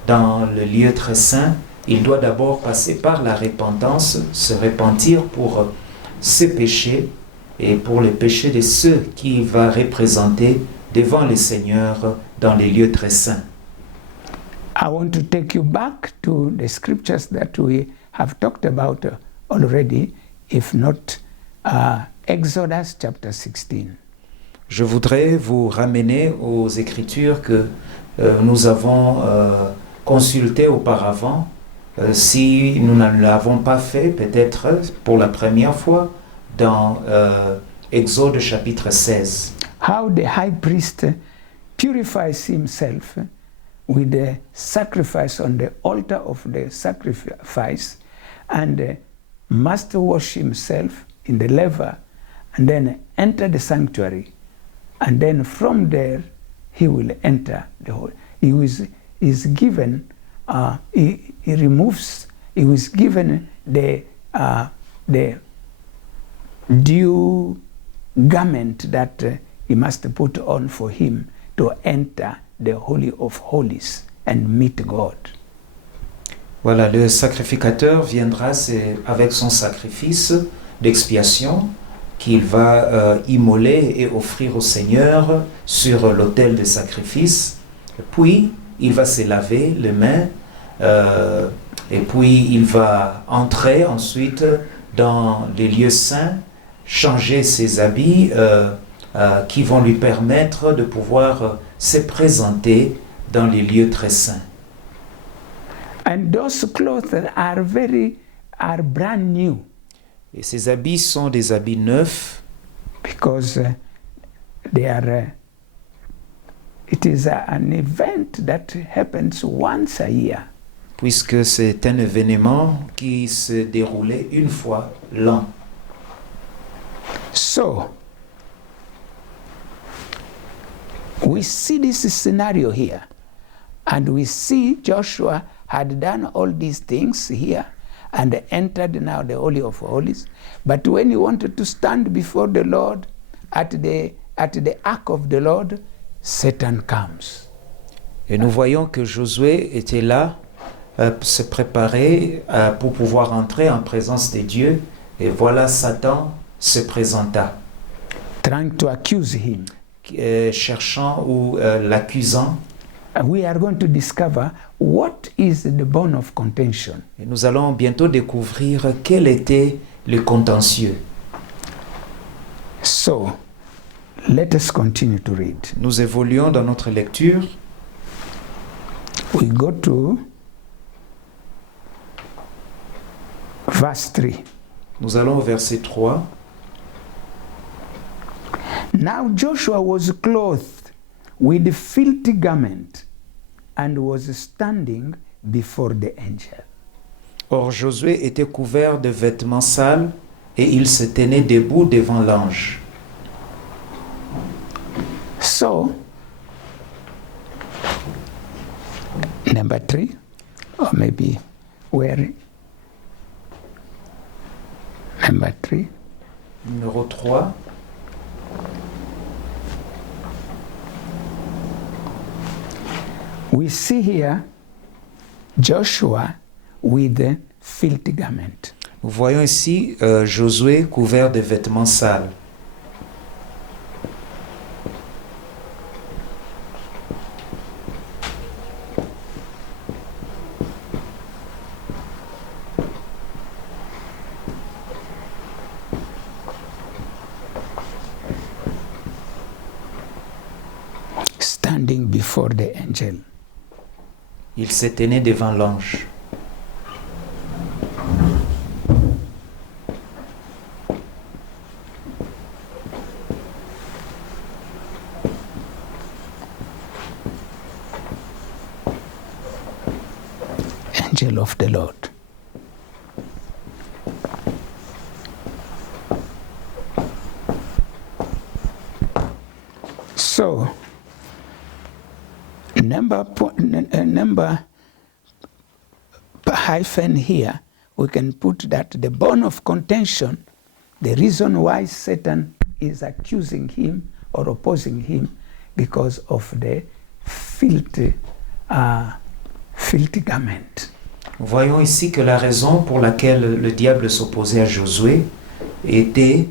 dans le lieu très saint, il doit d'abord passer par la repentance, se repentir pour ses péchés et pour les péchés de ceux qu'il va représenter devant le Seigneur dans les lieux très saints. I want to take you back to the scriptures that we have talked about already, if not Exodus chapter 16. Je voudrais vous ramener aux Écritures que nous avons consultées auparavant. Si nous ne l'avons pas fait, peut-être pour la première fois, dans Exode chapitre 16. How the high priest purifies himself with the sacrifice on the altar of the sacrifice and must wash himself in the laver and then enter the sanctuary, and then from there he will enter the hall. He was given the due garment that he must put on for him to enter the Holy of Holies and meet God. Voilà, le sacrificateur viendra avec son sacrifice d'expiation qu'il va immoler et offrir au Seigneur sur l'autel de sacrifice. Puis, il va se laver les mains et puis il va entrer ensuite dans les lieux saints, changer ses habits qui vont lui permettre de pouvoir se présenter dans les lieux très saints. And those clothes are brand new. Et ces habits sont des habits neufs. Because it is an event that happens once a year. Puisque c'est un événement qui se déroulait une fois l'an. So, we see this scenario here, and we see Joshua had done all these things here and entered now the Holy of Holies. But when he wanted to stand before the Lord at the ark of the Lord, Satan comes. Et nous voyons que Josué était là, se préparer pour pouvoir entrer en présence de Dieu. Et voilà, Satan se présenta. Trying to accuse him. Cherchant ou l'accusant. We are going to discover what is the bone of contention. Et nous allons bientôt découvrir quel était le contentieux. So, let us continue to read. Nous évoluons dans notre lecture. We go to verse 3. Nous allons au verset 3. Now Joshua was clothed with a filthy garment and was standing before the angel. Or Josué était couvert de vêtements sales et il se tenait debout devant l'ange. So, number 3, or maybe where? Number 3. Numéro 3. We see here Joshua with the filthy garment. Nous voyons ici Josué couvert de vêtements sales. standing before the angel. Il se tenait devant l'ange. Angel of the Lord. So, number hyphen here, we can put that the bone of contention, the reason why Satan is accusing him or opposing him, because of the filthy garment. Voyons ici que la raison pour laquelle le diable s'opposait à Josué était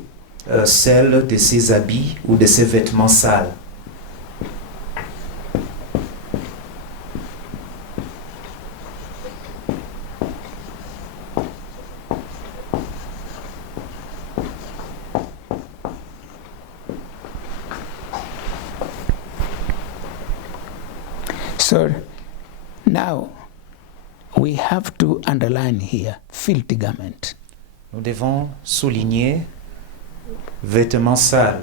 celle de ses habits ou de ses vêtements sales. So now we have to underline here filthy garment. Nous devons souligner vêtements sales.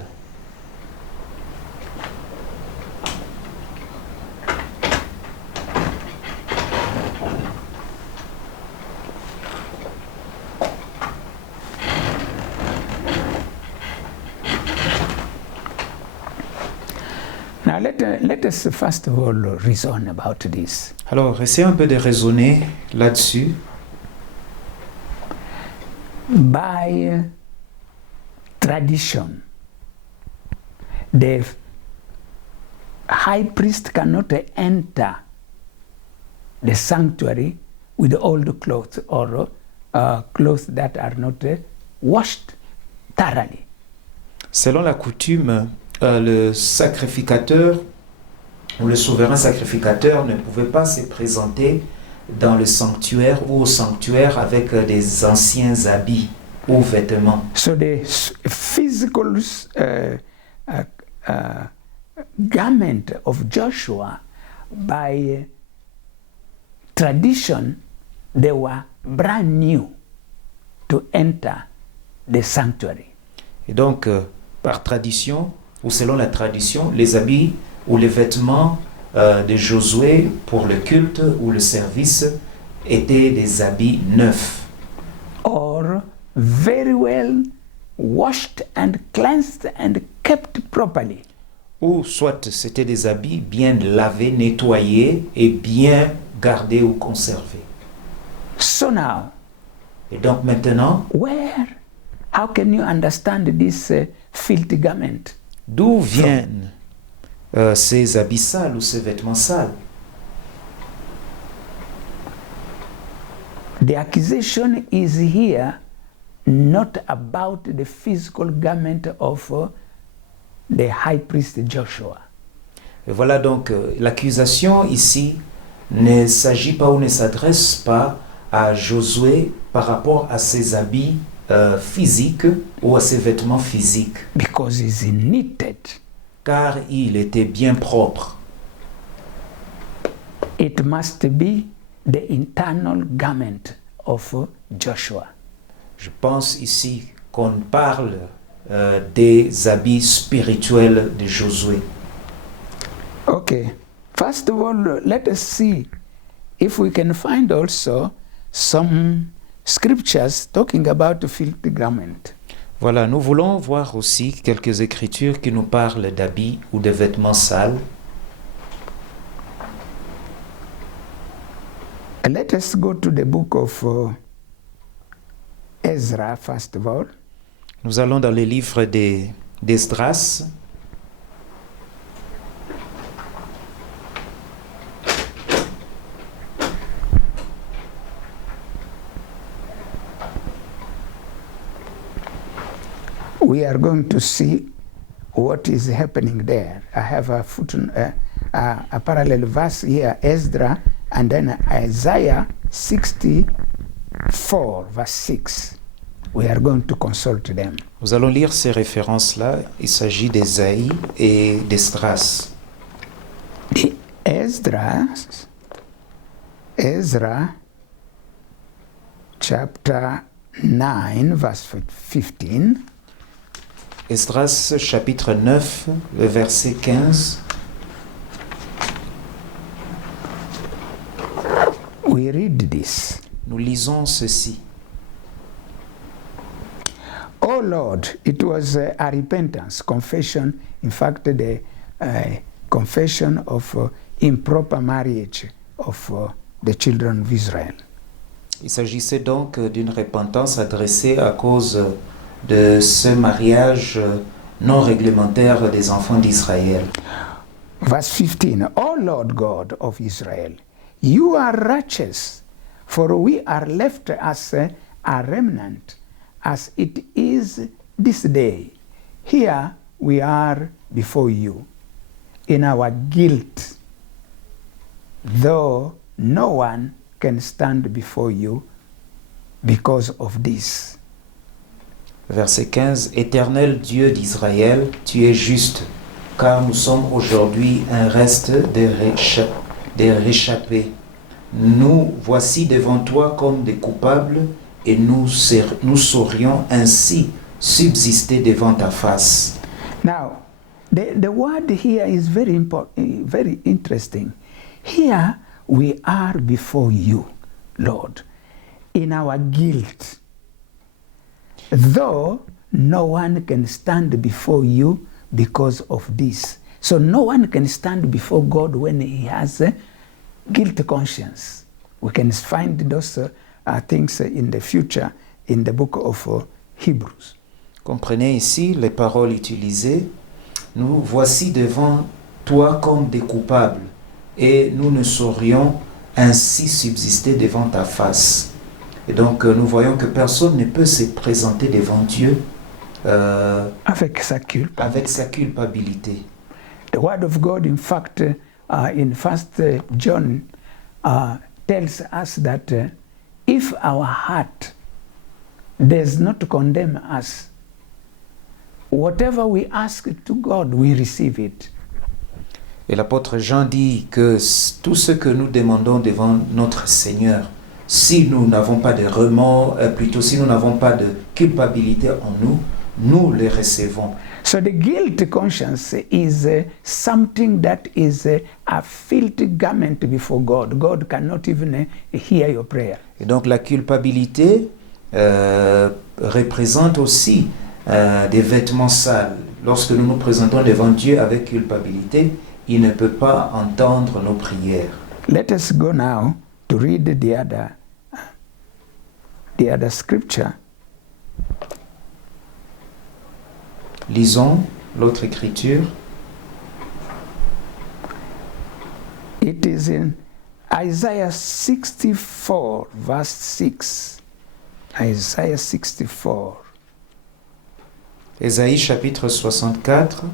Now let us first of all reason about this. Alors, essayons un peu de raisonner là-dessus. By tradition, the high priest cannot enter the sanctuary with old clothes or clothes that are not washed thoroughly. Selon la coutume, le sacrificateur ou le souverain sacrificateur ne pouvait pas se présenter dans le sanctuaire ou au sanctuaire avec des anciens habits ou vêtements. So the physical garment of Joshua, by tradition, they were brand new to enter the sanctuary. Et donc, par tradition, ou selon la tradition, les habits ou les vêtements de Josué pour le culte ou le service étaient des habits neufs. Or very well washed and cleansed and kept properly. Ou soit c'était des habits bien lavés, nettoyés et bien gardés ou conservés. So now, Et donc maintenant, how can you understand this filthy garment? d'où viennent ces habits sales ou ces vêtements sales? The accusation is here not about the physical garment of the high priest Joshua. Et voilà donc l'accusation ici ne s'agit pas ou ne s'adresse pas à Josué par rapport à ses habits physiques ou à ses vêtements physiques. Because he's knitted. Car il était bien propre. It must be the internal garment of Joshua. Je pense ici qu'on parle des habits spirituels de Josué. Okay, first of all, let us see if we can find also some scriptures talking about the filthy garment. Voilà, nous voulons voir aussi quelques écritures qui nous parlent d'habits ou de vêtements sales. Let us go to the book of Ezra, first of all. Nous allons dans les livres d'Esdras. we are going to see what is happening there. I have a a parallel verse here, Ezra, and then Isaiah 64, verse 6. We are going to consult them. Nous allons lire ces références-là. Il s'agit d'Ésaïe et d'Esdras. Ezra chapter 9, verse 15. Esdras chapitre 9, le verset 15. We read this. Nous lisons ceci. Oh Lord, it was a repentance, confession, in fact, the confession of improper marriage of the children of Israel. Il s'agissait donc d'une repentance adressée à cause de ce mariage non réglementaire des enfants d'Israël. Verse 15, O Lord God of Israel, you are righteous, for we are left as a remnant, as it is this day. Here we are before you, in our guilt, though no one can stand before you because of this. Verset 15. Éternel Dieu d'Israël, tu es juste, car nous sommes aujourd'hui un reste des réchappés. Nous voici devant toi comme des coupables, et nous saurions ainsi subsister devant ta face. Now, the word here is very important, very interesting. Here we are before you, Lord, in our guilt. Though no one can stand before you because of this. So no one can stand before God when he has a guilt conscience. We can find those things in the future in the book of Hebrews. Comprenez ici les paroles utilisées. Nous voici devant toi comme des coupables, et nous ne saurions ainsi subsister devant ta face. Et donc nous voyons que personne ne peut se présenter devant Dieu avec sa culpabilité. The word of God, in fact, in 1 John tells us that if our heart does not condemn us, whatever we ask to God, we receive it. Et l'apôtre Jean dit que tout ce que nous demandons devant notre Seigneur, si nous n'avons pas de remords, plutôt si nous n'avons pas de culpabilité en nous, nous les recevons. So the guilt conscience is something that is a filthy garment before God. God cannot even hear your prayer. Et donc la culpabilité représente aussi des vêtements sales. Lorsque nous nous présentons devant Dieu avec culpabilité, il ne peut pas entendre nos prières. Let us go now to read the other scripture. Lisons l'autre écriture. It is in Isaiah 64, verse 6. Isaiah 64. Ésaïe chapitre 64.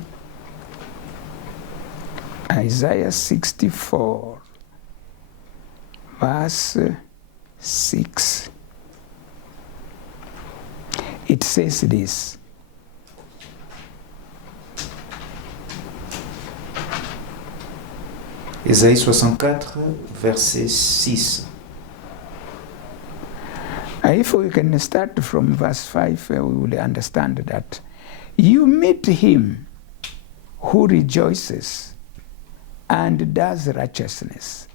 Isaiah 64, verse 6. It says this. Ésaïe 64, verset 6. If we can start from verse 5, we will understand that. You meet him who rejoices and does righteousness,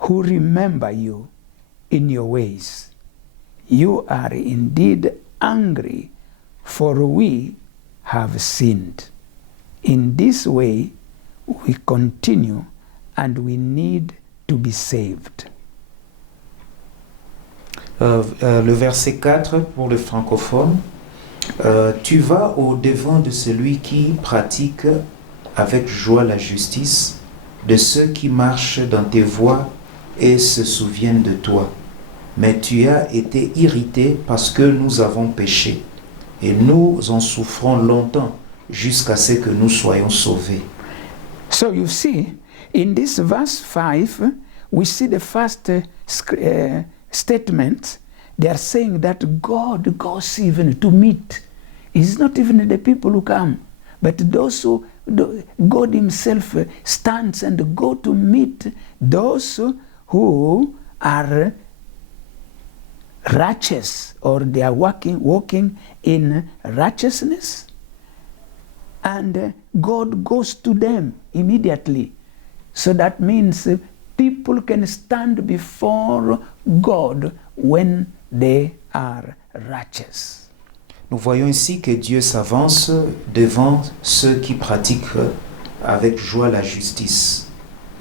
who remember you in your ways. You are indeed angry, for we have sinned. In this way, we continue and we need to be saved. Le verset 4 pour le francophone. Tu vas au-devant de celui qui pratique avec joie la justice, de ceux qui marchent dans tes voies et se souviennent de toi. Mais tu as été irrité parce que nous avons péché. et nous en souffrons longtemps jusqu'à ce que nous soyons sauvés. So you see, in this verse 5, we see the first statement. They are saying that God goes even to meet. It's not even the people who come, but those who God himself stands and go to meet those who are righteous, or they are walking in righteousness, and God goes to them immediately. So that means people can stand before God when they are righteous. Nous voyons ici que Dieu s'avance devant ceux qui pratiquent avec joie la justice.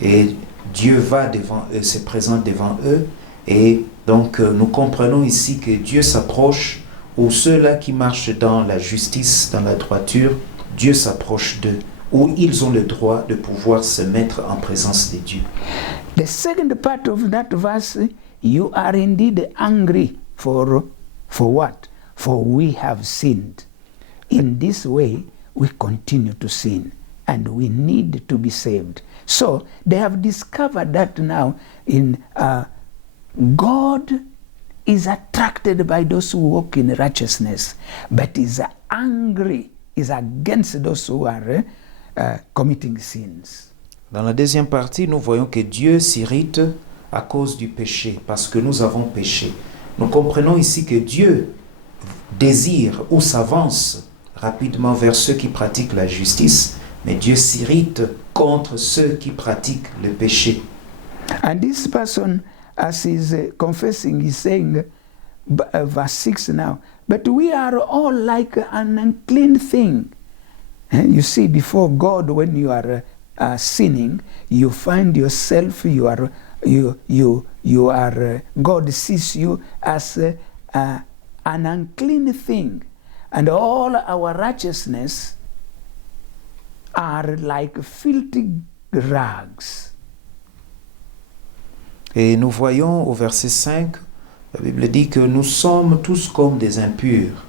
Et Dieu va devant eux, se présente devant eux. Et donc nous comprenons ici que Dieu s'approche, ou ceux-là qui marchent dans la justice, dans la droiture, Dieu s'approche d'eux, où ils ont le droit de pouvoir se mettre en présence de Dieu. The second part of that verse, you are indeed angry for what? For we have sinned. In this way, we continue to sin, and we need to be saved. So they have discovered that now in God is attracted by those who walk in righteousness, but is angry, is against those who are committing sins. Dans la deuxième partie, nous voyons que Dieu s'irrite à cause du péché, parce que nous avons péché. Nous comprenons ici que Dieu désire ou s'avance rapidement vers ceux qui pratiquent la justice, mais Dieu s'irrite contre ceux qui pratiquent le péché. And this person, as he's confessing, is saying, verse 6 now, but we are all like an unclean thing. You see, before God, when you are sinning, you find yourself, God sees you as an unclean thing, and all our righteousness are like filthy rags. Et nous voyons au verset 5, la Bible dit que nous sommes tous comme des impurs,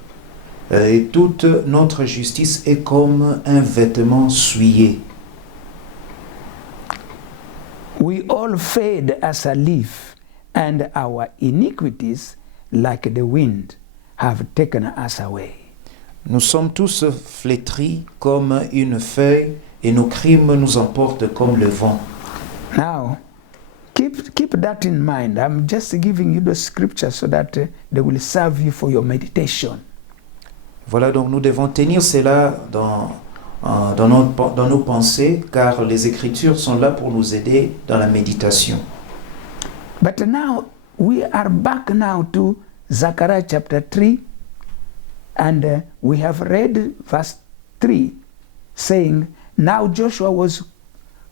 et toute notre justice est comme un vêtement souillé. We all fade as a leaf, and our iniquities, like the wind, have taken us away. Nous sommes tous flétris comme une feuille, et nos crimes nous emportent comme le vent. Now, keep that in mind. I'm just giving you the scripture so that they will serve you for your meditation. Voilà, donc nous devons tenir cela dans nos pensées, car les Écritures sont là pour nous aider dans la méditation. But now, we are back now to Zechariah chapter 3, and we have read verse 3, saying, now Joshua was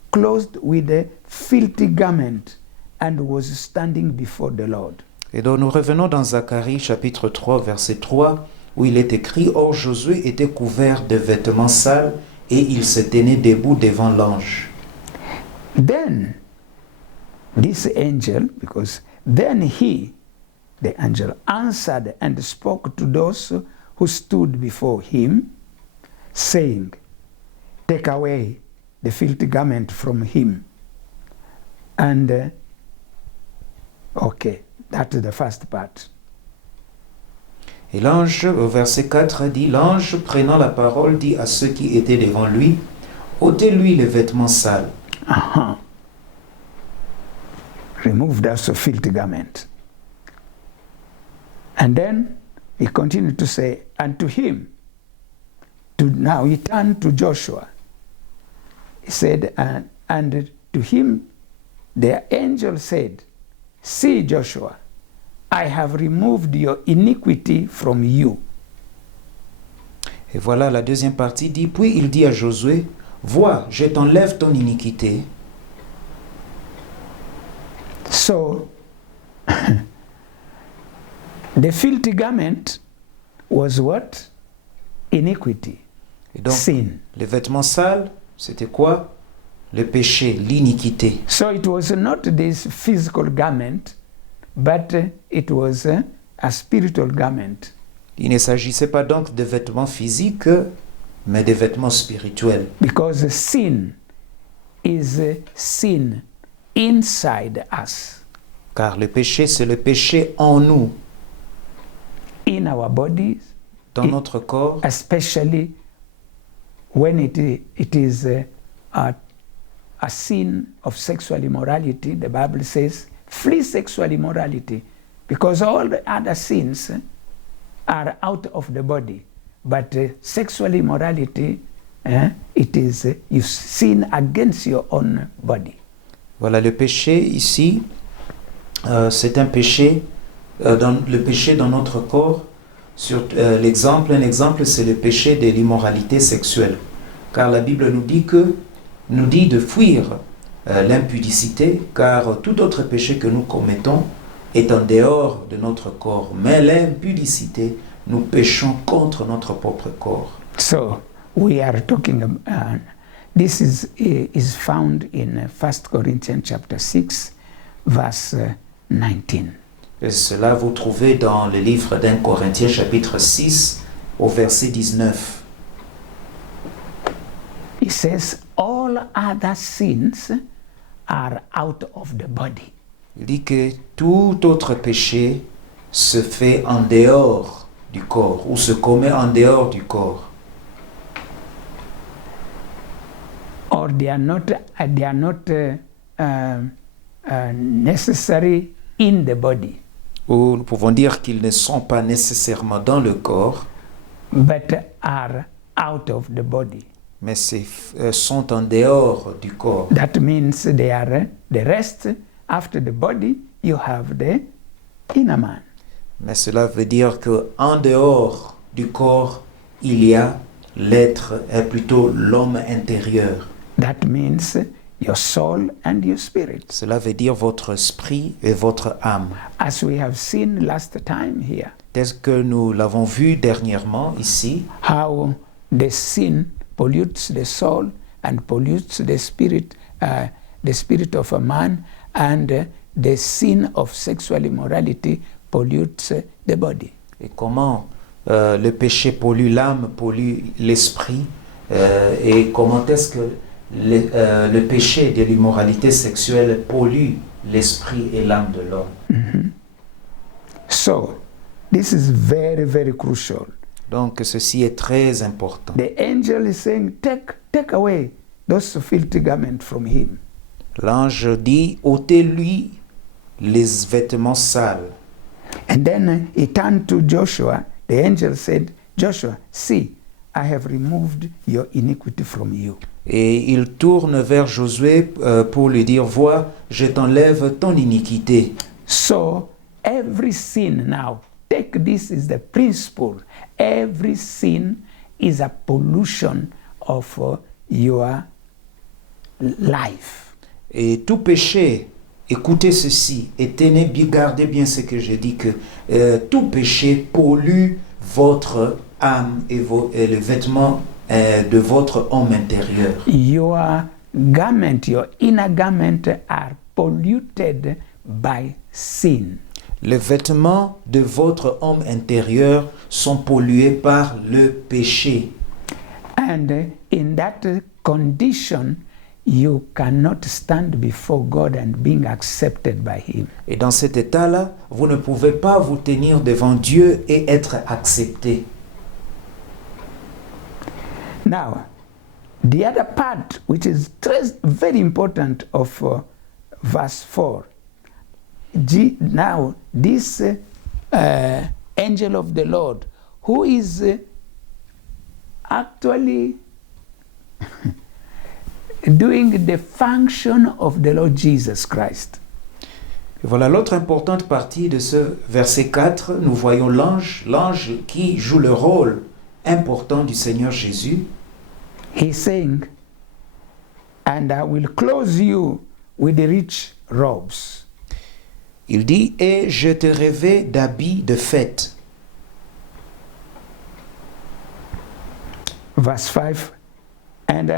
clothed with a filthy garment and was standing before the Lord. Et donc nous revenons dans Zacharie chapitre 3, verset 3, où il est écrit, « Or Josué était couvert de vêtements sales, et il se tenait debout devant l'ange. » Then, this angel, because then he, the angel, answered and spoke to those who stood before him, saying, take away the filthy garment from him. And, okay, that's the first part. Et l'ange, au verset 4, dit, « L'ange, prenant la parole, dit à ceux qui étaient devant lui, ôtez-lui les vêtements sales. » Remove that filthy garment. And then he continued to say, and to him, now he turned to Joshua. He said, and to him, the angel said, see, Joshua, I have removed your iniquity from you. Et voilà la deuxième partie dit, puis il dit à Josué, vois, je t'enlève ton iniquité. So, the filthy garment was what? Iniquity, Et donc, sin. les vêtements sales, c'était quoi? Le péché, l'iniquité. So it was not this physical garment, but it was a spiritual garment. Il ne s'agissait pas donc de vêtements physiques, mais des vêtements spirituels. because sin is sin inside us, Car le péché, c'est le péché en nous, in our bodies, dans notre corps, especially when it is a sin of sexual immorality. The Bible says, flee sexual immorality, because all the other sins are out of the body. But sexual immorality, it is you sin against your own body. Voilà, le péché ici, c'est un péché, le péché dans notre corps. Un exemple, c'est le péché de l'immoralité sexuelle. Car la Bible nous dit de fuir l'impudicité, car tout autre péché que nous commettons est en dehors de notre corps. Mais l'impudicité, nous péchons contre notre propre corps. So we are talking about, this is found in 1 Corinthians chapter 6, verse 19. Et cela vous trouvez dans le livre d'Un Corinthiens chapitre 6 au verset 19. It says, all other sins are out of the body. Il dit que tout autre péché se fait en dehors du corps ou se commet en dehors du corps. Or they are not necessary in the body, Ou nous pouvons dire qu'ils ne sont pas nécessairement dans le corps, but are out of the body. mais sont en dehors du corps. That means they are the rest. After the body, you have the inner man. Mais cela veut dire qu'en dehors du corps, il y a l'être, plutôt l'homme intérieur. That means your soul and your spirit. Cela veut dire votre esprit et votre âme. As we have seen last time here, Tel que nous l'avons vu dernièrement ici, how the sin pollutes the soul and pollutes the spirit of a man, and the sin of sexual immorality pollutes the body. et comment le péché pollue l'âme, pollue l'esprit, et comment est-ce que le péché de l'immoralité sexuelle pollue l'esprit et l'âme de l'homme. So, this is very, very crucial. Donc ceci est très important. The angel is saying, take away those filthy garments from him. L'ange dit, ôtez-lui les vêtements sales. And then he turned to Joshua. The angel said, Joshua, see, I have removed your iniquity from you. Et il tourne vers Josué pour lui dire, vois, je t'enlève ton iniquité. So every sin now, take this is the principle. Every sin is a pollution of your life. Et tout péché, écoutez ceci, et tenez bien, gardez bien ce que je dis, que tout péché pollue votre âme et les vêtements de votre homme intérieur. Your garment, your inner garment are polluted by sin. Les vêtements de votre homme intérieur sont pollués par le péché. And in that condition, you cannot stand before God and being accepted by Him. Et dans cet état-là, vous ne pouvez pas vous tenir devant Dieu et être accepté. Now, the other part, which is very important of verse 4, now this angel of the Lord, who is actually doing the function of the Lord Jesus Christ. Et voilà l'autre importante partie de ce verset 4. Nous voyons l'ange qui joue le rôle important du Seigneur Jésus. He's saying, and I will clothe you with rich robes. Il dit, et je te revêts d'habits de fête. Verse 5, and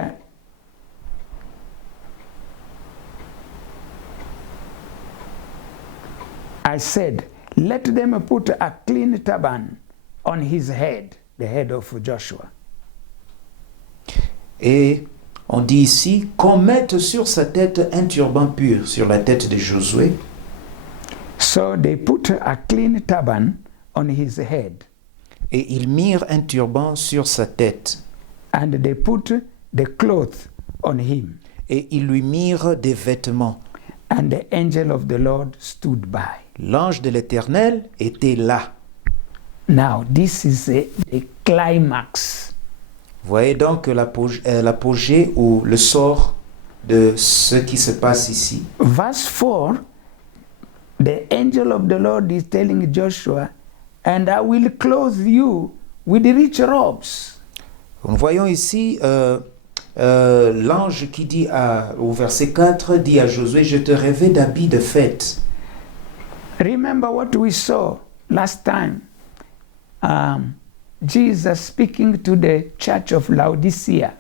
I said, let them put a clean turban on his head, the head of Joshua. Et on dit ici qu'on mette sur sa tête un turban pur, sur la tête de Josué. So they put a clean turban on his head, Et ils mirent un turban sur sa tête. and they put the cloth on him. Et ils lui mirent des vêtements. And the angel of the Lord stood by. L'ange de l'Éternel était là. Now, this is the climax. Vous voyez donc l'apogée ou le sort de ce qui se passe ici. Verse 4, the angel of the Lord is telling Joshua, and I will clothe you with rich robes. Nous voyons ici l'ange qui dit au verset 4, dit à Josué, je te revêts d'habits de fête. Remember what we saw last time. Jesus speaking to the church of Laodicea.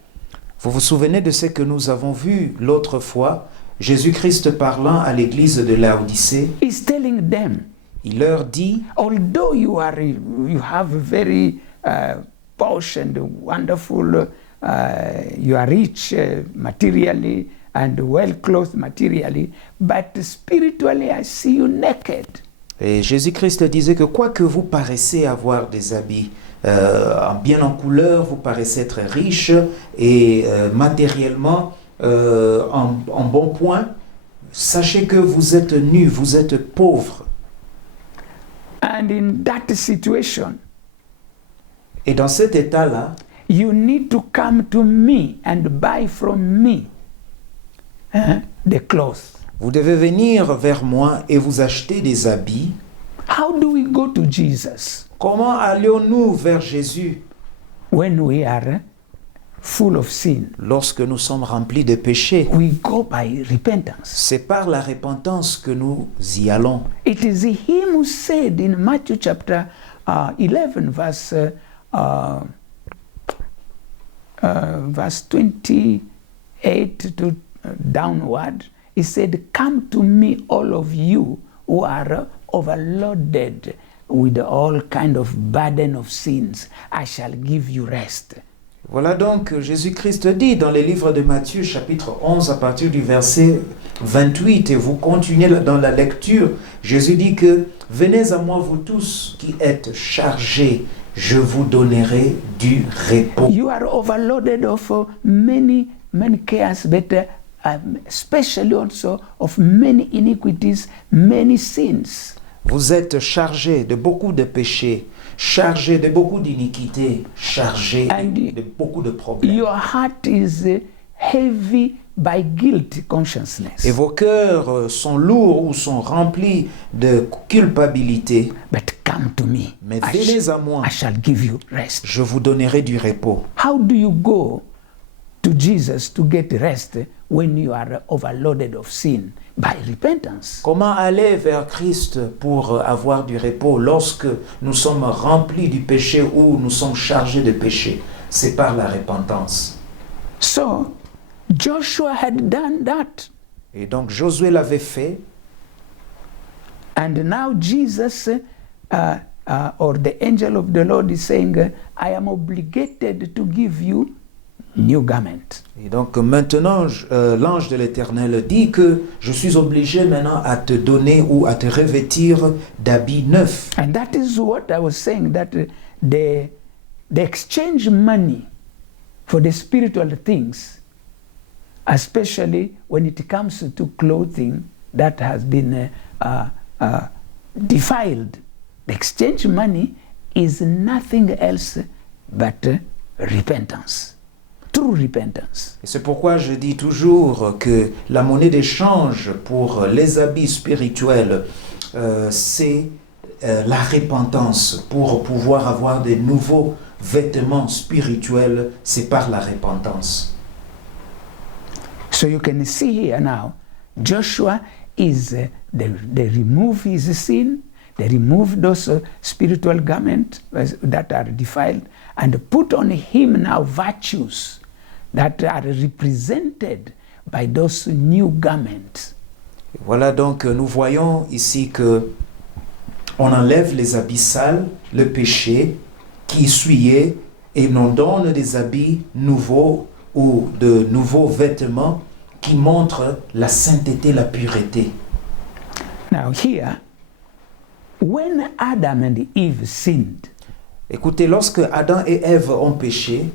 Vous vous souvenez de ce que nous avons vu l'autre fois, Jésus-Christ parlant à l'église de Laodicée. He's telling them, Il leur dit, although you have very posh and wonderful, you are rich materially and well clothed materially, but spiritually I see you naked. et Jésus-Christ disait que quoique vous paraissez avoir des habits bien en couleur, vous paraissez être riche et matériellement en bon point, sachez que vous êtes nus, vous êtes pauvres. And in that situation, Et dans cet état-là, you need to come to me and buy from me the clothes. vous devez venir vers moi et vous acheter des habits. How do we go to Jesus Comment allons-nous vers Jésus when we are full of sin? lorsque nous sommes remplis de péchés? We go by repentance. C'est par la repentance que nous y allons. It is him who said in Matthew chapter 11, verse 28 to downward, he said, come to me, all of you who are overloaded with all kind of burden of sins. I shall give you rest. Voilà donc Jésus-Christ dit dans les livres de Matthieu chapitre 11 à partir du verset 28 et vous continuez dans la lecture, Jésus dit que venez à moi vous tous qui êtes chargés, je vous donnerai du repos. You are overloaded of many cares, but especially also of many iniquities, many sins. Vous êtes chargés de beaucoup de péchés, chargés de beaucoup d'iniquités, chargés de beaucoup de problèmes. Your heart is heavy by guilt consciousness. Et vos cœurs sont lourds ou sont remplis de culpabilité. But come to me. Mais venez à moi. I shall give you rest. Je vous donnerai du repos. How do you go to Jesus to get rest when you are overloaded of sin? By repentance. Comment aller vers Christ pour avoir du repos lorsque nous sommes remplis du péché ou nous sommes chargés de péché? C'est par la repentance. So, Joshua had done that. Et donc Josué l'avait fait. And now Jesus or the angel of the Lord is saying, I am obligated to give you new garment. Et donc maintenant, l'ange de l'Éternel dit que je suis obligé maintenant à te donner ou à te revêtir d'habits neufs. And that is what I was saying, that the exchange money for the spiritual things, especially when it comes to clothing that has been defiled, the exchange money is nothing else but repentance. True repentance. Et c'est pourquoi je dis toujours que la monnaie d'échange pour les habits spirituels, c'est la repentance. Pour pouvoir avoir de nouveaux vêtements spirituels, c'est par la repentance. So you can see here now, Joshua is, they remove his sin, they remove those spiritual garments that are defiled, and put on him now virtues that are represented by those new garments. Voilà donc nous voyons ici que on enlève les habits sales, le péché, qui souillait et nous donne des habits nouveaux ou de nouveaux vêtements qui montrent la sainteté, la pureté. Now, here, when Adam and Eve sinned, Écoutez, lorsque Adam et Ève ont péché,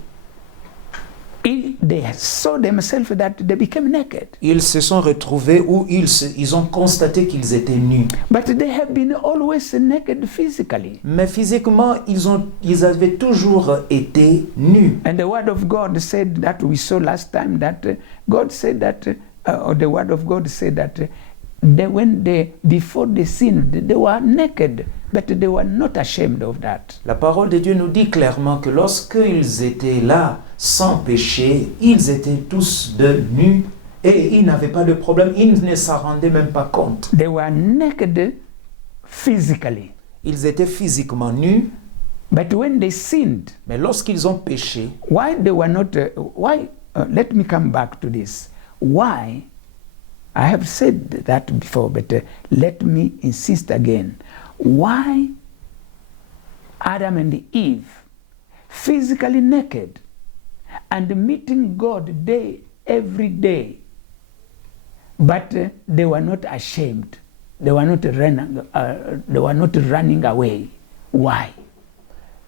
they saw themselves that they became naked. ils se sont retrouvés où ils ont constaté qu'ils étaient nus. But they have been always naked physically. Mais physiquement, ils avaient toujours été nus. And the word of God said that we saw last time that God said that, or the word of God said that before they sinned, they were naked, but they were not ashamed of that. La parole de Dieu nous dit clairement que lorsqu'ils étaient là, sans péché, ils étaient tous de nus et ils n'avaient pas de problème, ils ne s'en rendaient même pas compte. They were naked physically. Ils étaient physiquement nus, But when they sinned, mais lorsqu'ils ont péché, why they were not, let me come back to this. Why? I have said that before, but let me insist again. Why Adam and Eve, physically naked, and meeting God every day, but they were not ashamed. They were not running away. Why?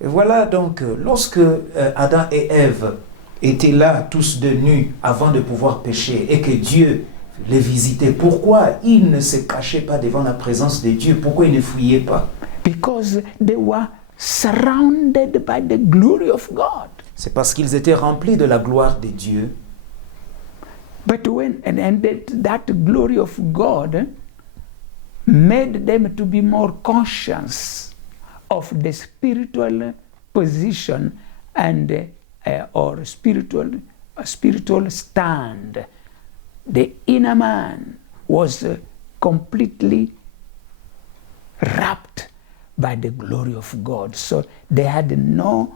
et voilà donc, lorsque Adam et Ève étaient là, tous de nus, avant de pouvoir pécher, et que Dieu les visitait, pourquoi ils ne se cachaient pas devant la présence de Dieu? Pourquoi ils ne fuyaient pas? Because they were surrounded by the glory of God. C'est parce qu'ils étaient remplis de la gloire de Dieu. But that glory of God made them to be more conscious of the spiritual position and or spiritual stand. The inner man was completely wrapped by the glory of God. So they had no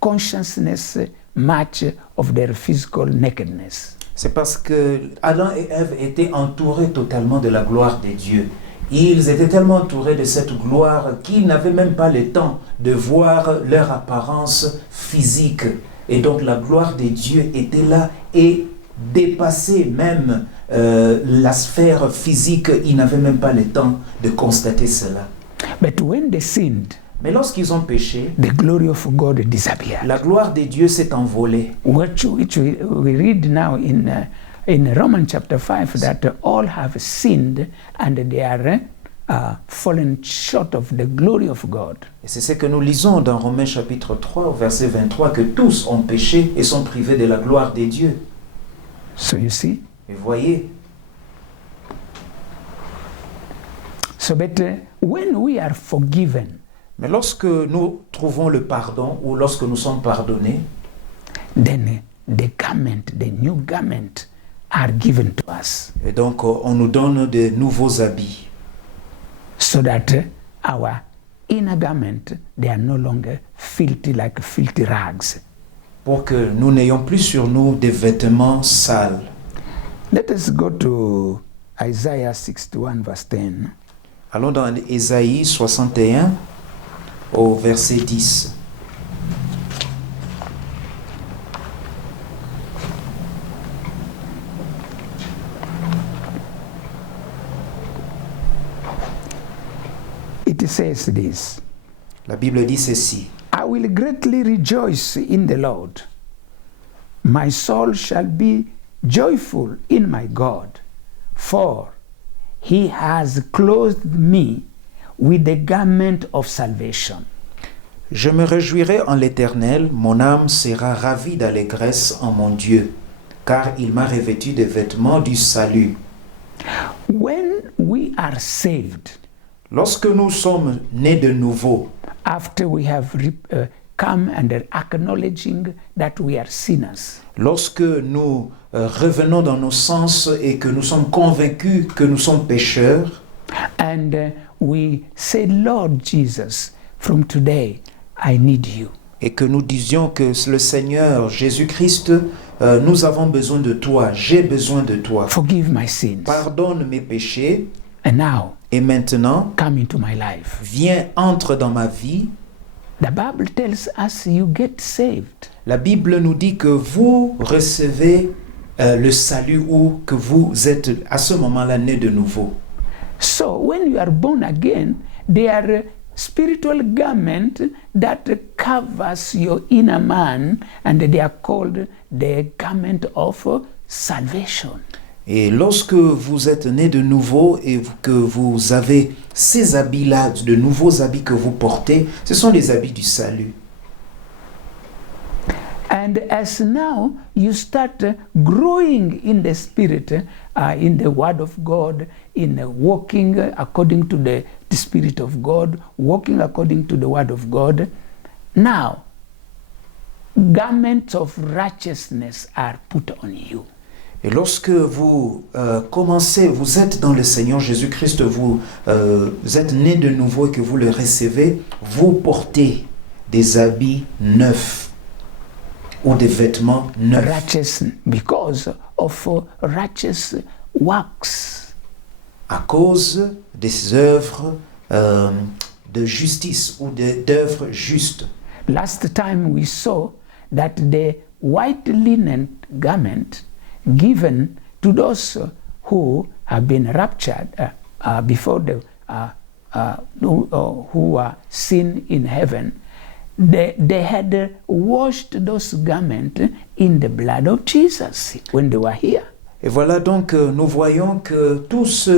consciousness much of their physical nakedness. C'est parce que Adam et Ève étaient entourés totalement de la gloire de Dieu. Ils étaient tellement entourés de cette gloire qu'ils n'avaient même pas le temps de voir leur apparence physique. Et donc la gloire de Dieu était là et dépassait même la sphère physique. Ils n'avaient même pas le temps de constater cela. But when they sinned, Mais lorsqu'ils ont péché, the glory of God disappeared. la gloire de Dieu s'est envolée. Which we read now in Romans chapter 5 that all have sinned and they are fallen short of the glory of God. Et c'est ce que nous lisons dans Romains chapitre 3, verset 23, que tous ont péché et sont privés de la gloire de Dieu. So you see? Et voyez, So but when we are forgiven, mais lorsque nous trouvons le pardon ou lorsque nous sommes pardonnés, then the garment, the new garment are given to us et donc on nous donne de nouveaux habits. so that our inner garment, they are no longer filthy like filthy rags. Pour que nous n'ayons plus sur nous des vêtements sales. Let us go to Isaiah 61 verse 10. Allons dans Ésaïe 61 au verset 10. It says this: La Bible dit ceci. I will greatly rejoice in the Lord. My soul shall be joyful in my God, for he has clothed me with the garment of salvation. Je me réjouirai en l'Éternel, mon âme sera ravie d'allégresse en mon Dieu, car il m'a revêtu des vêtements du salut. When we are saved, Lorsque nous sommes nés de nouveau, after we have come and are acknowledging that we are sinners, lorsque nous revenons dans nos sens et que nous sommes convaincus que nous sommes pécheurs, and we say, Lord Jesus, from today I need you. et que nous disions que le Seigneur Jésus-Christ, nous avons besoin de toi, j'ai besoin de toi. Forgive my sins. Pardonne mes péchés, And now et maintenant, come into my life. viens, entre dans ma vie. The Bible tells us you get saved. La Bible nous dit que vous recevez le salut ou que vous êtes à ce moment-là né de nouveau. So when you are born again, there are spiritual garment that covers your inner man, and they are called the garment of salvation. Et lorsque vous êtes né de nouveau et que vous avez ces habits-là, de nouveaux habits que vous portez, ce sont les habits du salut. And as now you start growing in the Spirit, in the Word of God, in walking according to the Spirit of God, walking according to the Word of God, now garments of righteousness are put on you. Et lorsque vous commencez, vous êtes dans le Seigneur Jésus-Christ, vous êtes né de nouveau et que vous le recevez, vous portez des habits neufs ou des vêtements neufs. Righteous, because of righteous works. À cause des œuvres de justice ou d'œuvres justes. Last time we saw that the white linen garment given to those who have been raptured before the who are seen in heaven, they had washed those garments in the blood of Jesus when they were here. Et voilà donc nous voyons que tous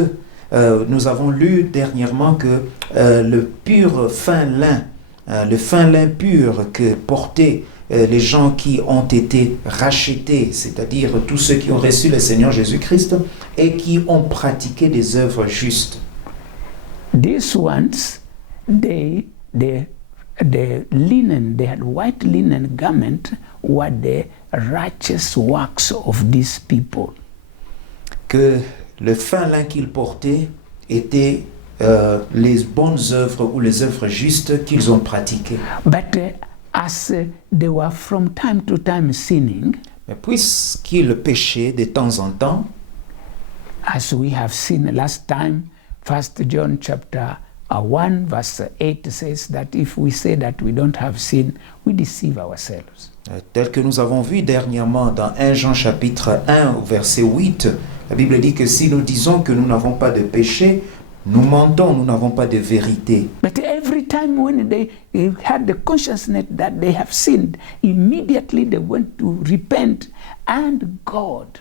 nous avons lu dernièrement que le pur fin lin, le fin lin pur que portaient les gens qui ont été rachetés, c'est-à-dire tous ceux qui ont reçu le Seigneur Jésus-Christ et qui ont pratiqué des œuvres justes. These ones, the linen, they had white linen garment, were the righteous works of these people. Que le fin lin qu'ils portaient était les bonnes œuvres ou les œuvres justes qu'ils ont pratiquées. But as they were from time to time sinning, mais puisqu'ils péchaient de temps en temps, as we have seen last time, 1 John chapter 1 verse 8 says that if we say that we don't have sin, we deceive ourselves. Tel que nous avons vu dernièrement dans 1 Jean chapitre 1 verset 8, la Bible dit que si nous disons que nous n'avons pas de péché, nous mentons, nous n'avons pas de vérité. But every time when they had the consciousness that they have sinned, immediately they went to repent, and God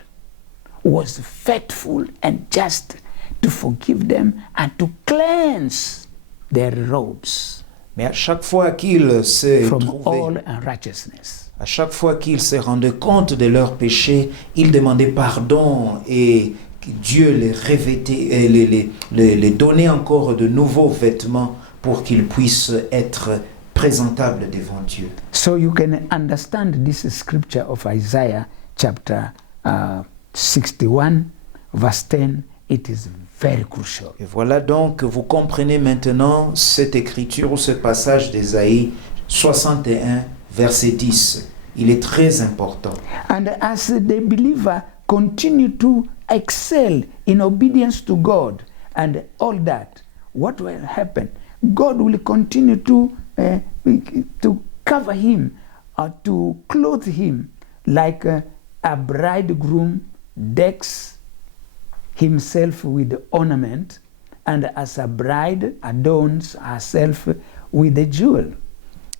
was faithful and just to forgive them and to cleanse their robes Mais à chaque fois qu'ils se from trouvaient, all unrighteousness. à chaque fois qu'ils se rendaient compte de leurs péchés, ils demandaient pardon et Dieu les revêtait et les donnait encore de nouveaux vêtements pour qu'ils puissent être présentables devant Dieu. So you can understand this scripture of Isaiah chapter 61 verse 10. It is very crucial. Et voilà donc, vous comprenez maintenant cette écriture ou ce passage d'Ésaïe 61 verset 10. Il est très important. And as the believer continue to excel in obedience to God and all that, what will happen? God will continue to cover him, to clothe him like a bridegroom decks himself with ornament, and as a bride adorns herself with a jewel.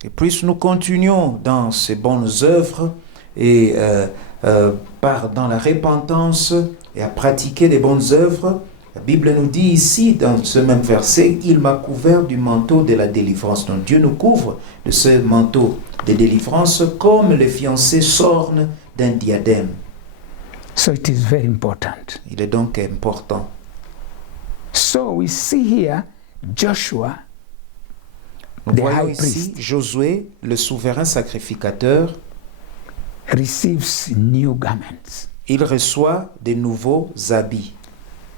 Et plus nous continuons dans ces bonnes œuvres et dans la repentance et à pratiquer les bonnes œuvres, la Bible nous dit ici, dans ce même verset, « Il m'a couvert du manteau de la délivrance ». Donc Dieu nous couvre de ce manteau de délivrance comme les fiancés s'ornent d'un diadème. So it is very important. Il est donc important. So we see here Joshua, Nous the voyons high ici priest, Josué, le souverain sacrificateur. receives new garments. Il reçoit de nouveaux habits.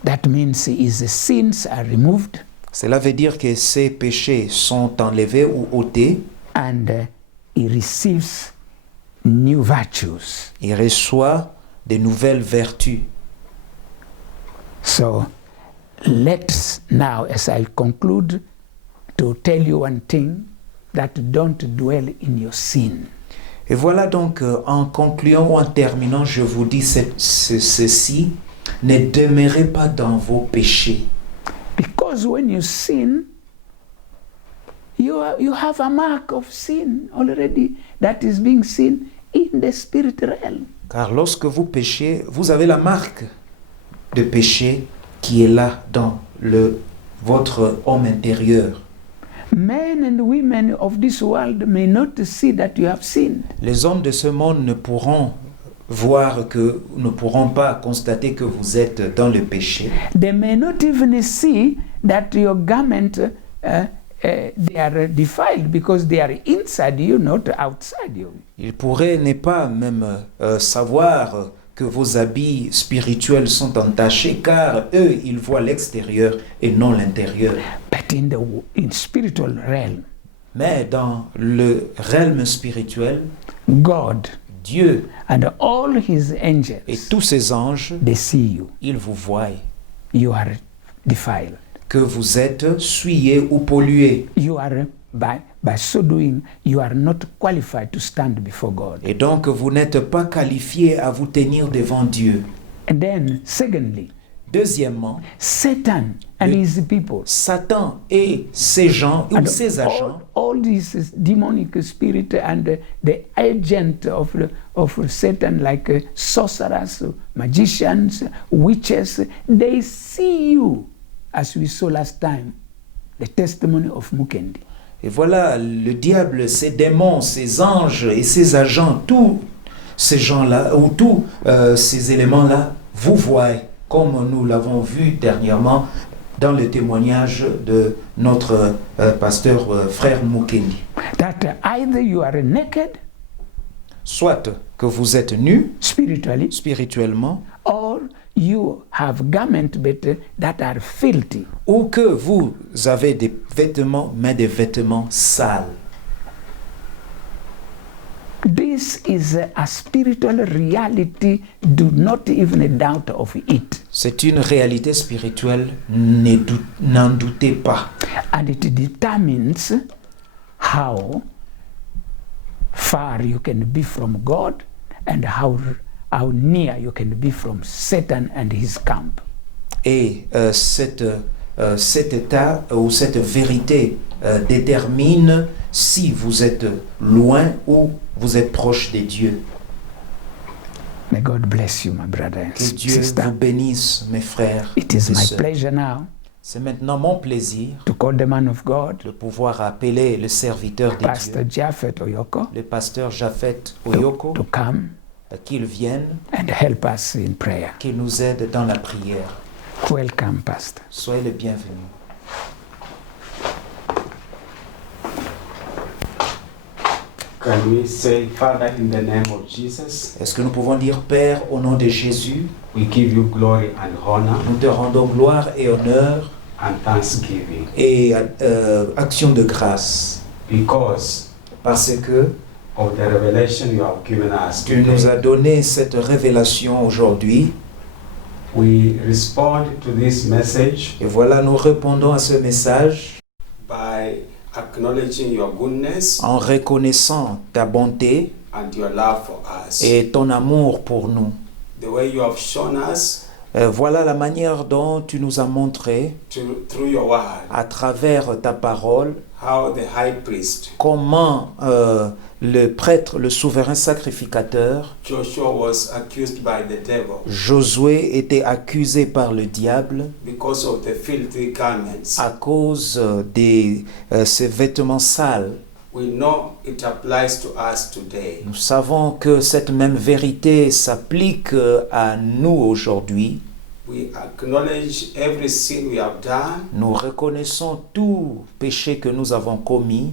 That means his sins are removed Cela veut dire que ses péchés sont enlevés ou ôtés. and he receives new virtues. Il reçoit de nouvelles vertus. So let's now, as I conclude, to tell you one thing. that don't dwell in your sin. Et voilà donc, en concluant ou en terminant, je vous dis ceci, ne demeurez pas dans vos péchés. Because when you sin, you have a mark of sin already that is being seen in the spirit realm. Car lorsque vous péchez, vous avez la marque de péché qui est là dans votre homme intérieur. Men and women of this world may not see that you have sinned. Les hommes de ce monde ne pourront pas constater que vous êtes dans le péché. They may not even see that your garment they are defiled because they are inside you, not outside you. Ils pourraient ne pas même savoir que vos habits spirituels sont entachés, car eux, ils voient l'extérieur et non l'intérieur. But in spiritual realm, Mais dans le realm spirituel, God Dieu and all his et angels, tous ses anges, they see you. ils vous voient You are defiled. que vous êtes souillés ou pollués. You are, by so doing, you are not qualified to stand before God. Et donc, vous n'êtes pas qualifiés à vous tenir devant Dieu. And then, secondly, Deuxièmement, Satan and his people, Satan et ses gens ou and ses agents, all these demonic spirit and the agent of Satan, like sorcerers, magicians, witches, they see you, as we saw last time, the testimony of Mukendi. et voilà, le diable, ses démons, ses anges et ses agents, tous ces gens-là, ou tous ces éléments-là, vous voient, comme nous l'avons vu dernièrement dans le témoignage de notre pasteur frère Mukendi. That either you are naked Soit que vous êtes nus spiritually, spirituellement, or you have garments that are filthy. ou que vous avez des vêtements, mais des vêtements sales. This is a spiritual reality. Do not even doubt of it. C'est une réalité spirituelle, n'en doutez pas. And it determines how far you can be from God and how near you can be from Satan and his camp. Et cet état ou cette vérité détermine si vous êtes loin ou vous êtes proche de Dieu. May God bless you, my brother and Que Dieu sister. vous bénisse, mes frères. It is et my sœurs. pleasure now C'est maintenant mon plaisir to call the man of God, de pouvoir appeler le serviteur de Pastor Dieu, Japhet Oyoko, le pasteur Japhet Oyoko, to come qu'il vienne, and help us in prayer. qu'il nous aide dans la prière. Welcome, Pastor. Soyez le bienvenu. Can we say, Father, in the name of Jesus, Est-ce que nous pouvons dire, Père, au nom de Jésus, we give you glory and honor nous te rendons gloire et honneur and thanksgiving et action de grâce, because parce que of the revelation you have given us tu nous as today. donné cette révélation aujourd'hui. We respond to this message Et voilà, nous répondons à ce message by acknowledging your goodness en reconnaissant ta bonté and your love for us. et ton amour pour nous. The way you have shown us Voilà la manière dont tu nous as montré through your word à travers ta parole how the high priest comment le prêtre, le souverain sacrificateur, Joshua was accused by the devil Josué, était accusé par le diable because of the filthy garments. à cause de ses vêtements sales. We know it applies to us today. Nous savons que cette même vérité s'applique à nous aujourd'hui. We acknowledge every sin we have done. Nous reconnaissons tout péché que nous avons commis.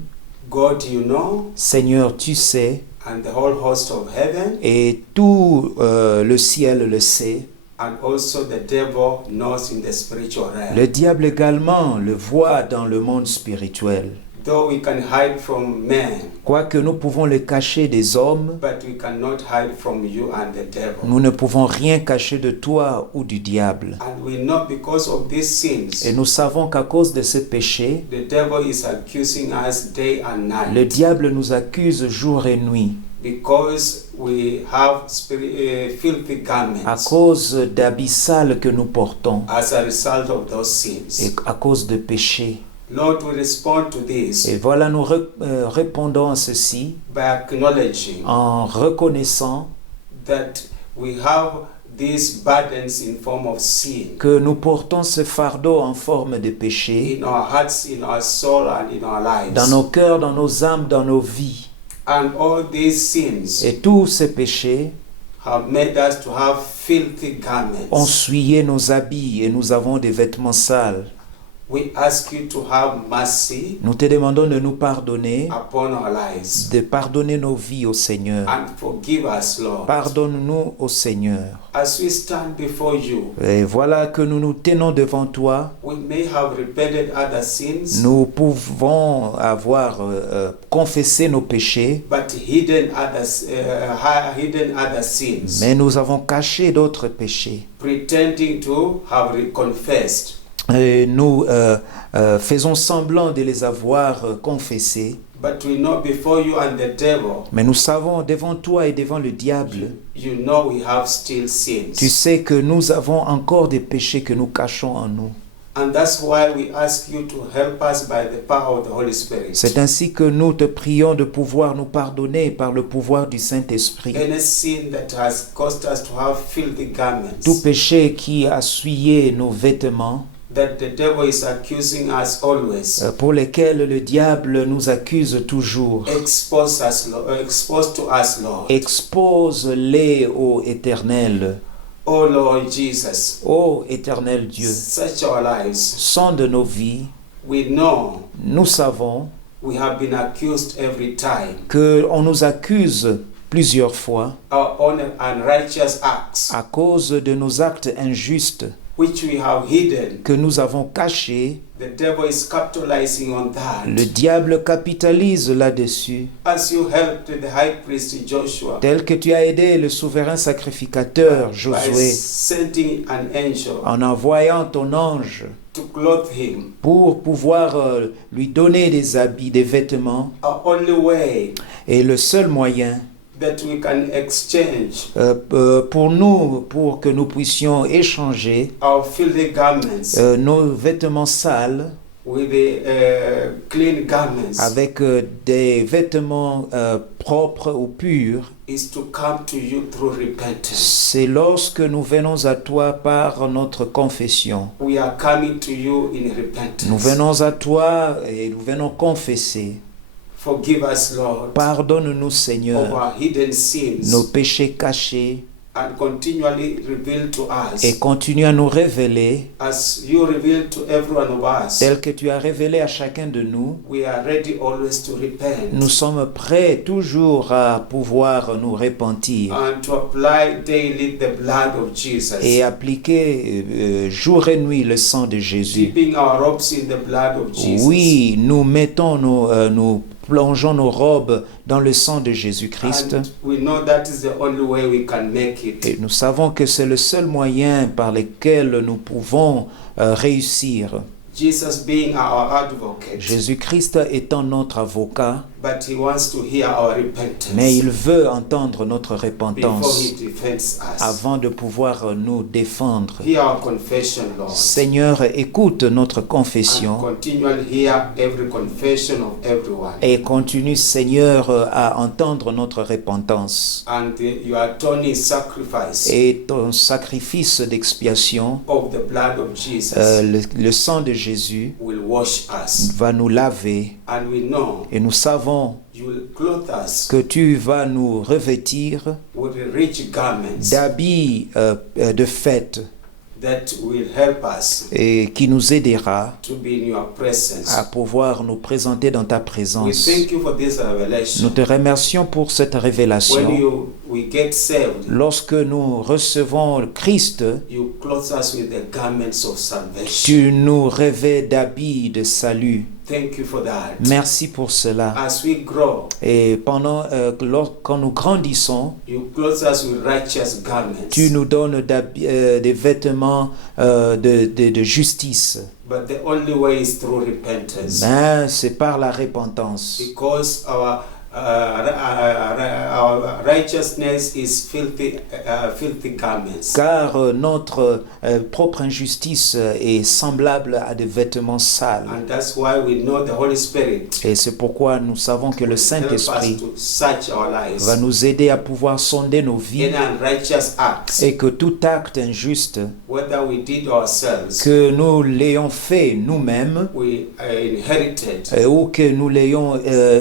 God, you know, Seigneur, tu sais, and the whole host of heaven, et tout le ciel le sait. and also the devil knows in the spiritual realm. Le diable également le voit dans le monde spirituel. Though we can hide from men, Quoique nous pouvons le cacher des hommes, but we cannot hide from you and the devil. nous ne pouvons rien cacher de toi ou du diable. And we know because of these sins, Et nous savons qu'à cause de ces péchés, the devil is accusing us day and le night diable nous accuse jour et nuit because we have filthy à garments cause d'abyssales que nous portons as a result of those et sins. à cause de péchés. Lord, we respond to this Et voilà, nous répondons à ceci by acknowledging en reconnaissant that we have these burdens in form of sin que nous portons ce fardeau en forme de péché in our hearts, in our soul, and in our dans lives. nos cœurs, dans nos âmes, dans nos vies. And all these sins Et tous ces péchés have made us to have filthy ont garments. souillé nos habits et nous avons des vêtements sales. We ask you to have mercy Nous te demandons de nous pardonner, upon our lives de pardonner nos vies au Seigneur. and forgive us, Lord. Pardonne-nous au Seigneur. As we stand before you, Et voilà que nous nous tenons devant toi. we may have repented other sins, Nous pouvons avoir confessé nos péchés, but hidden other sins, mais nous avons caché d'autres péchés. pretending to have confessed. Et nous faisons semblant de les avoir confessés. But we know before you and the devil, Mais nous savons devant toi et devant le diable, you know we have still sins. tu sais que nous avons encore des péchés que nous cachons en nous. And that's why we ask you to help us by the power of the Holy Spirit. C'est ainsi que nous te prions de pouvoir nous pardonner par le pouvoir du Saint-Esprit. Any sin that has caused us to have filthy garments, Tout péché qui a souillé nos vêtements, that the devil is accusing us always, pour lesquels le diable nous accuse toujours, expose to us, Lord. expose-les ô Éternel. Oh Lord Jesus, Ô Éternel Dieu, search our lives. sonde nos vies. We know Nous savons we have been accused every time. qu'on nous accuse plusieurs fois Our own unrighteous acts, à cause de nos actes injustes which we have hidden. que nous avons cachés. The devil is capitalizing on that. Le diable capitalise là-dessus. As you helped the high priest Joshua Tel que tu as aidé le souverain sacrificateur by Josué sending an angel en envoyant ton ange to clothe him. pour pouvoir lui donner des habits, des vêtements. Our only way Et le seul moyen that we can exchange pour nous, pour que nous puissions échanger our filthy garments nos vêtements sales with the clean garments avec des vêtements propres ou purs, is to come to you through repentance. c'est lorsque nous venons à toi par notre confession. We are coming to you in repentance. Nous venons à toi et nous venons confesser. Forgive us, Lord, Pardonne-nous, of Seigneur, our hidden sins nos péchés cachés and continually reveal to us et continue à nous révéler, as you reveal to every one of us. tel que tu as révélé à chacun de nous. We are ready always to repent Nous sommes prêts toujours à pouvoir nous repentir and to apply daily the blood of Jesus, et appliquer jour et nuit le sang de Jésus. dipping our robes in the blood of Jesus. Oui, nous mettons nous plongeons nos robes dans le sang de Jésus-Christ. And we know that is the only way we can make it. Et nous savons que c'est le seul moyen par lequel nous pouvons réussir. Jesus being our advocate, Jésus-Christ étant notre avocat, but he wants to hear our repentance mais il veut entendre notre before repentance he defends us. avant de pouvoir nous défendre. Hear our confession, Lord, Seigneur, écoute notre and confession continually hear every confession of everyone. et continue, Seigneur, à entendre notre repentance. And your atoning sacrifice Et ton sacrifice d'expiation, of the blood of Jesus le sang de Jésus, will wash us. va nous laver. And we know Et nous savons you will clothe us que tu vas nous revêtir with rich garments d'habits de fête that will help us et qui nous aidera to be in your presence. à pouvoir nous présenter dans ta We présence. thank you for this Nous revelation. te remercions pour cette When révélation. we get saved, Lorsque nous recevons Christ, you clothe us with the garments of salvation. tu nous revêts d'habits de salut. thank you for that. Merci pour cela. As we grow, Et quand nous grandissons, you clothe us with righteous garments. tu nous donnes des vêtements de justice. But the only way is through repentance. Mais c'est par la repentance. Because our righteousness is filthy garments. Car notre propre injustice est semblable à des vêtements sales. And that's why we know the Holy Spirit Et c'est pourquoi nous savons que le help us Saint-Esprit to search our lives. va nous aider à pouvoir sonder nos vies Any unrighteous acts, et que tout acte injuste whether we did ourselves, que nous l'ayons fait nous-mêmes we inherited, ou que nous l'ayons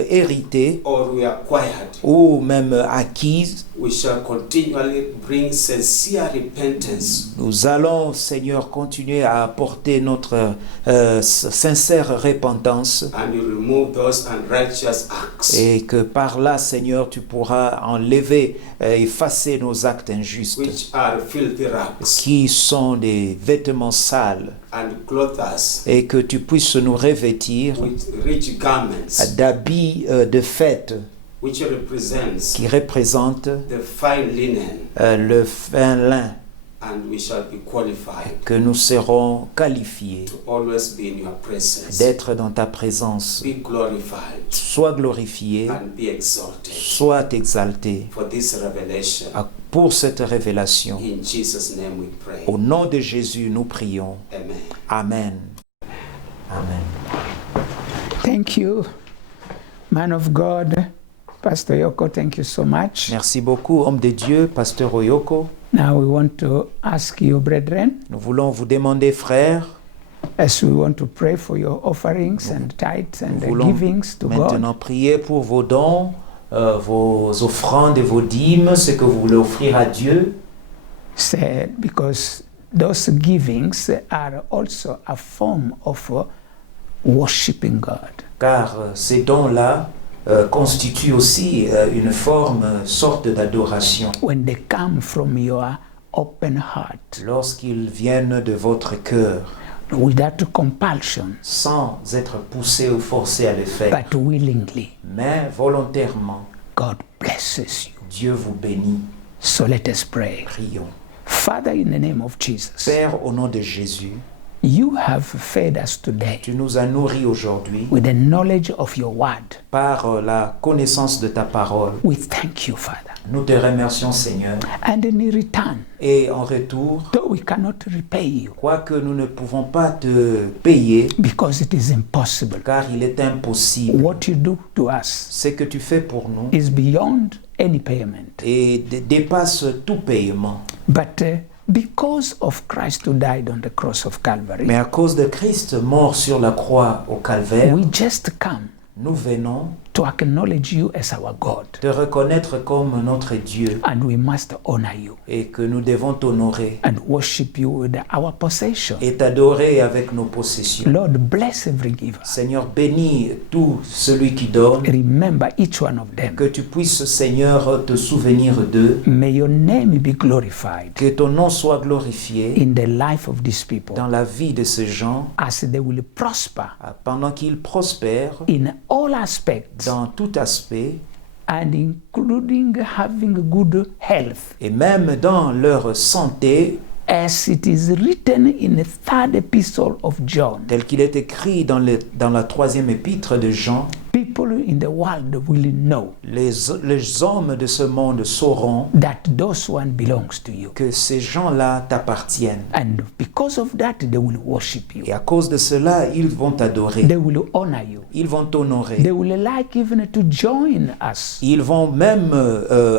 hérité or we acquired, ou même acquise, we shall continually bring sincere repentance nous allons, Seigneur, continuer à apporter notre sincère repentance and you remove those unrighteous acts. et que par là, Seigneur, tu pourras enlever, effacer nos actes injustes Which are filthy rags, qui sont des vêtements sales and clothe us et que tu puisses nous revêtir with rich garments, d'habits de fête which represents qui représentent the fine linen, le fin lin, and we shall be qualified que nous serons qualifiés to always be in your presence. d'être dans ta présence. Be glorified Sois glorifié, and be exalted sois exalté for this revelation. pour cette révélation. In Jesus' name we pray. Au nom de Jésus, nous prions. Amen. Amen. Amen. Thank you, man of God. Pastor Yoko, thank you so much. Merci beaucoup, homme de Dieu, pasteur Oyoko. Now we want to ask you, brethren, Nous voulons vous demander, frères, as we want to pray for your offerings and tithes and nous the voulons givings to God. maintenant prier pour vos dons, vos offrandes et vos dîmes, ce que vous voulez offrir à Dieu. Said because those givings are also a form of worshiping God. Car ces dons-là constituent aussi une sorte d'adoration. When they come from your open heart, Lorsqu'ils viennent de votre cœur, without compulsion, sans être poussés ou forcés à le faire, but willingly, mais volontairement, God blesses you. Dieu vous bénit. So let us pray. Prions. Father, in the name of Jesus, Père, au nom de Jésus, you have fed us today tu nous as nourris aujourd'hui with the knowledge of your word. par la connaissance de ta parole. We thank you, Father. Nous te remercions, Seigneur. And in return, Et en retour, though we cannot repay you quoique nous ne pouvons pas te payer, because it is impossible, car il est impossible, what you do to us ce que tu fais pour nous is beyond any payment. et dépasse tout paiement. But because of Christ who died on the cross of Calvary, Mais à cause de Christ mort sur la croix au calvaire, we just come nous venons to acknowledge you as our God, te reconnaître comme notre Dieu and we must honor you et que nous devons t'honorer and worship you with our possession. et t'adorer avec nos possessions. Lord, bless every giver. Seigneur, bénis tout celui qui donne, Remember each one of them. que tu puisses, Seigneur, te souvenir d'eux, May your name be glorified que ton nom soit glorifié in the life of these people dans la vie de ces gens, as they will prosper pendant qu'ils prospèrent in all aspects dans tout aspect and including having good health, et même dans leur santé, as it is written in the third epistle of John. tel qu'il est écrit dans la 3e épître de Jean. People in the world will know Les hommes de ce monde sauront that those one belongs to you, que ces gens-là t'appartiennent. and because of that they will worship you, Et à cause de cela, ils vont t'adorer. they will honor you, Ils vont t'honorer. they will like even to join us Ils vont même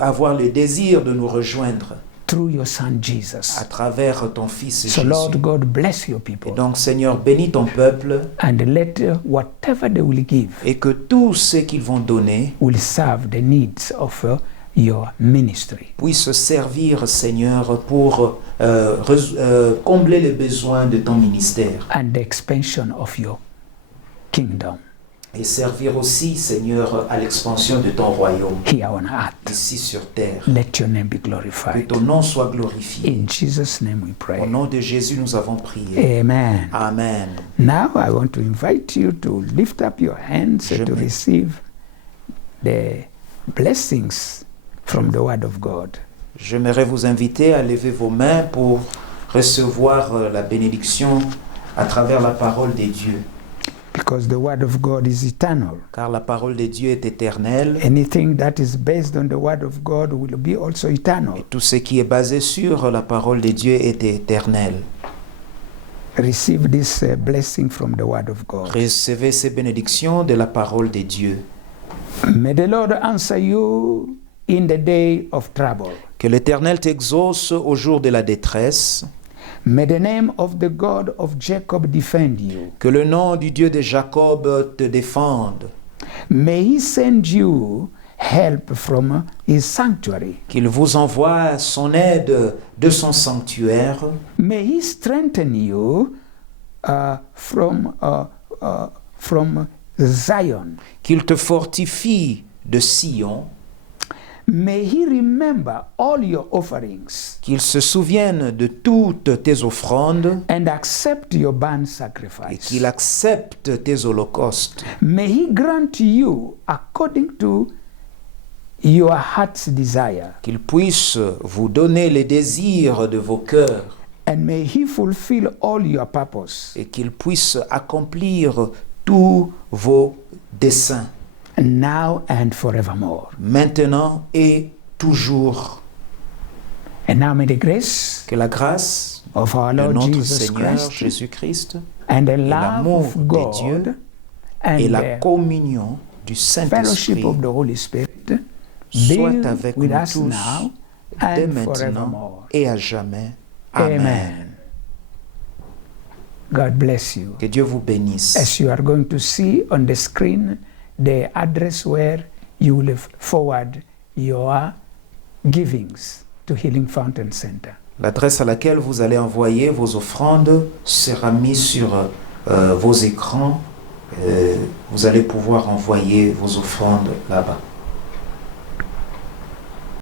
avoir le désir de nous rejoindre through your son à Jesus. travers ton Fils So Jésus. Lord God, bless your Et people donc, Seigneur, bénis ton peuple and let whatever they will give et que tout ce qu'ils vont donner will serve the needs of your ministry. puisse servir, Seigneur, pour combler les besoins de ton ministère And the expansion of your kingdom. et servir aussi, Seigneur, à l'expansion de ton royaume here on earth. ici sur terre. Let your name be Que glorified. ton nom soit glorifié. In Jesus' name we Au pray. nom de Jésus, nous avons prié. Amen. Amen. Now I want to invite you to lift up your hands Je to mets- receive the blessings from the Word of God. J'aimerais vous inviter à lever vos mains pour recevoir la bénédiction à travers la parole de Dieu. Because the Word of God is eternal. Car la parole de Dieu est éternelle. Anything that is based on the Word of God will be also eternal. Et tout ce qui est basé sur la parole de Dieu est éternel. Receive this blessing from the Word of God. Recevez ces bénédictions de la parole de Dieu. May the Lord answer you in the day of trouble. Que l'Éternel t'exauce au jour de la détresse. May the name of the God of Jacob defend you. Que le nom du Dieu de Jacob te défende. May he send you help from his sanctuary. Qu'il vous envoie son aide de son sanctuaire. May he strengthen you from Zion. Qu'il te fortifie de Sion. May he remember all your offerings Qu'il se souvienne de toutes tes offrandes and accept your burnt et sacrifice. qu'il accepte tes holocaustes. May he grant you according to your heart's desire. Qu'il puisse vous donner les désirs de vos cœurs And may he fulfill all your purpose. et qu'il puisse accomplir tous vos desseins, Now and forevermore. maintenant et toujours. And now may the grace Que la grâce of our de Lord notre Jesus Seigneur Christ Jésus-Christ and the love l'amour of de God Dieu and et la the communion du fellowship Saint-Esprit of the Holy Spirit soit be avec with nous us tous now dès and maintenant forevermore. et à jamais. Amen. Amen. God bless you. Que Dieu vous bénisse. As you are going to see on the screen the address where you will forward your givings to Healing Fountain Center. L'adresse à laquelle vous allez envoyer vos offrandes sera mise sur vos écrans. Vous allez pouvoir envoyer vos offrandes là-bas.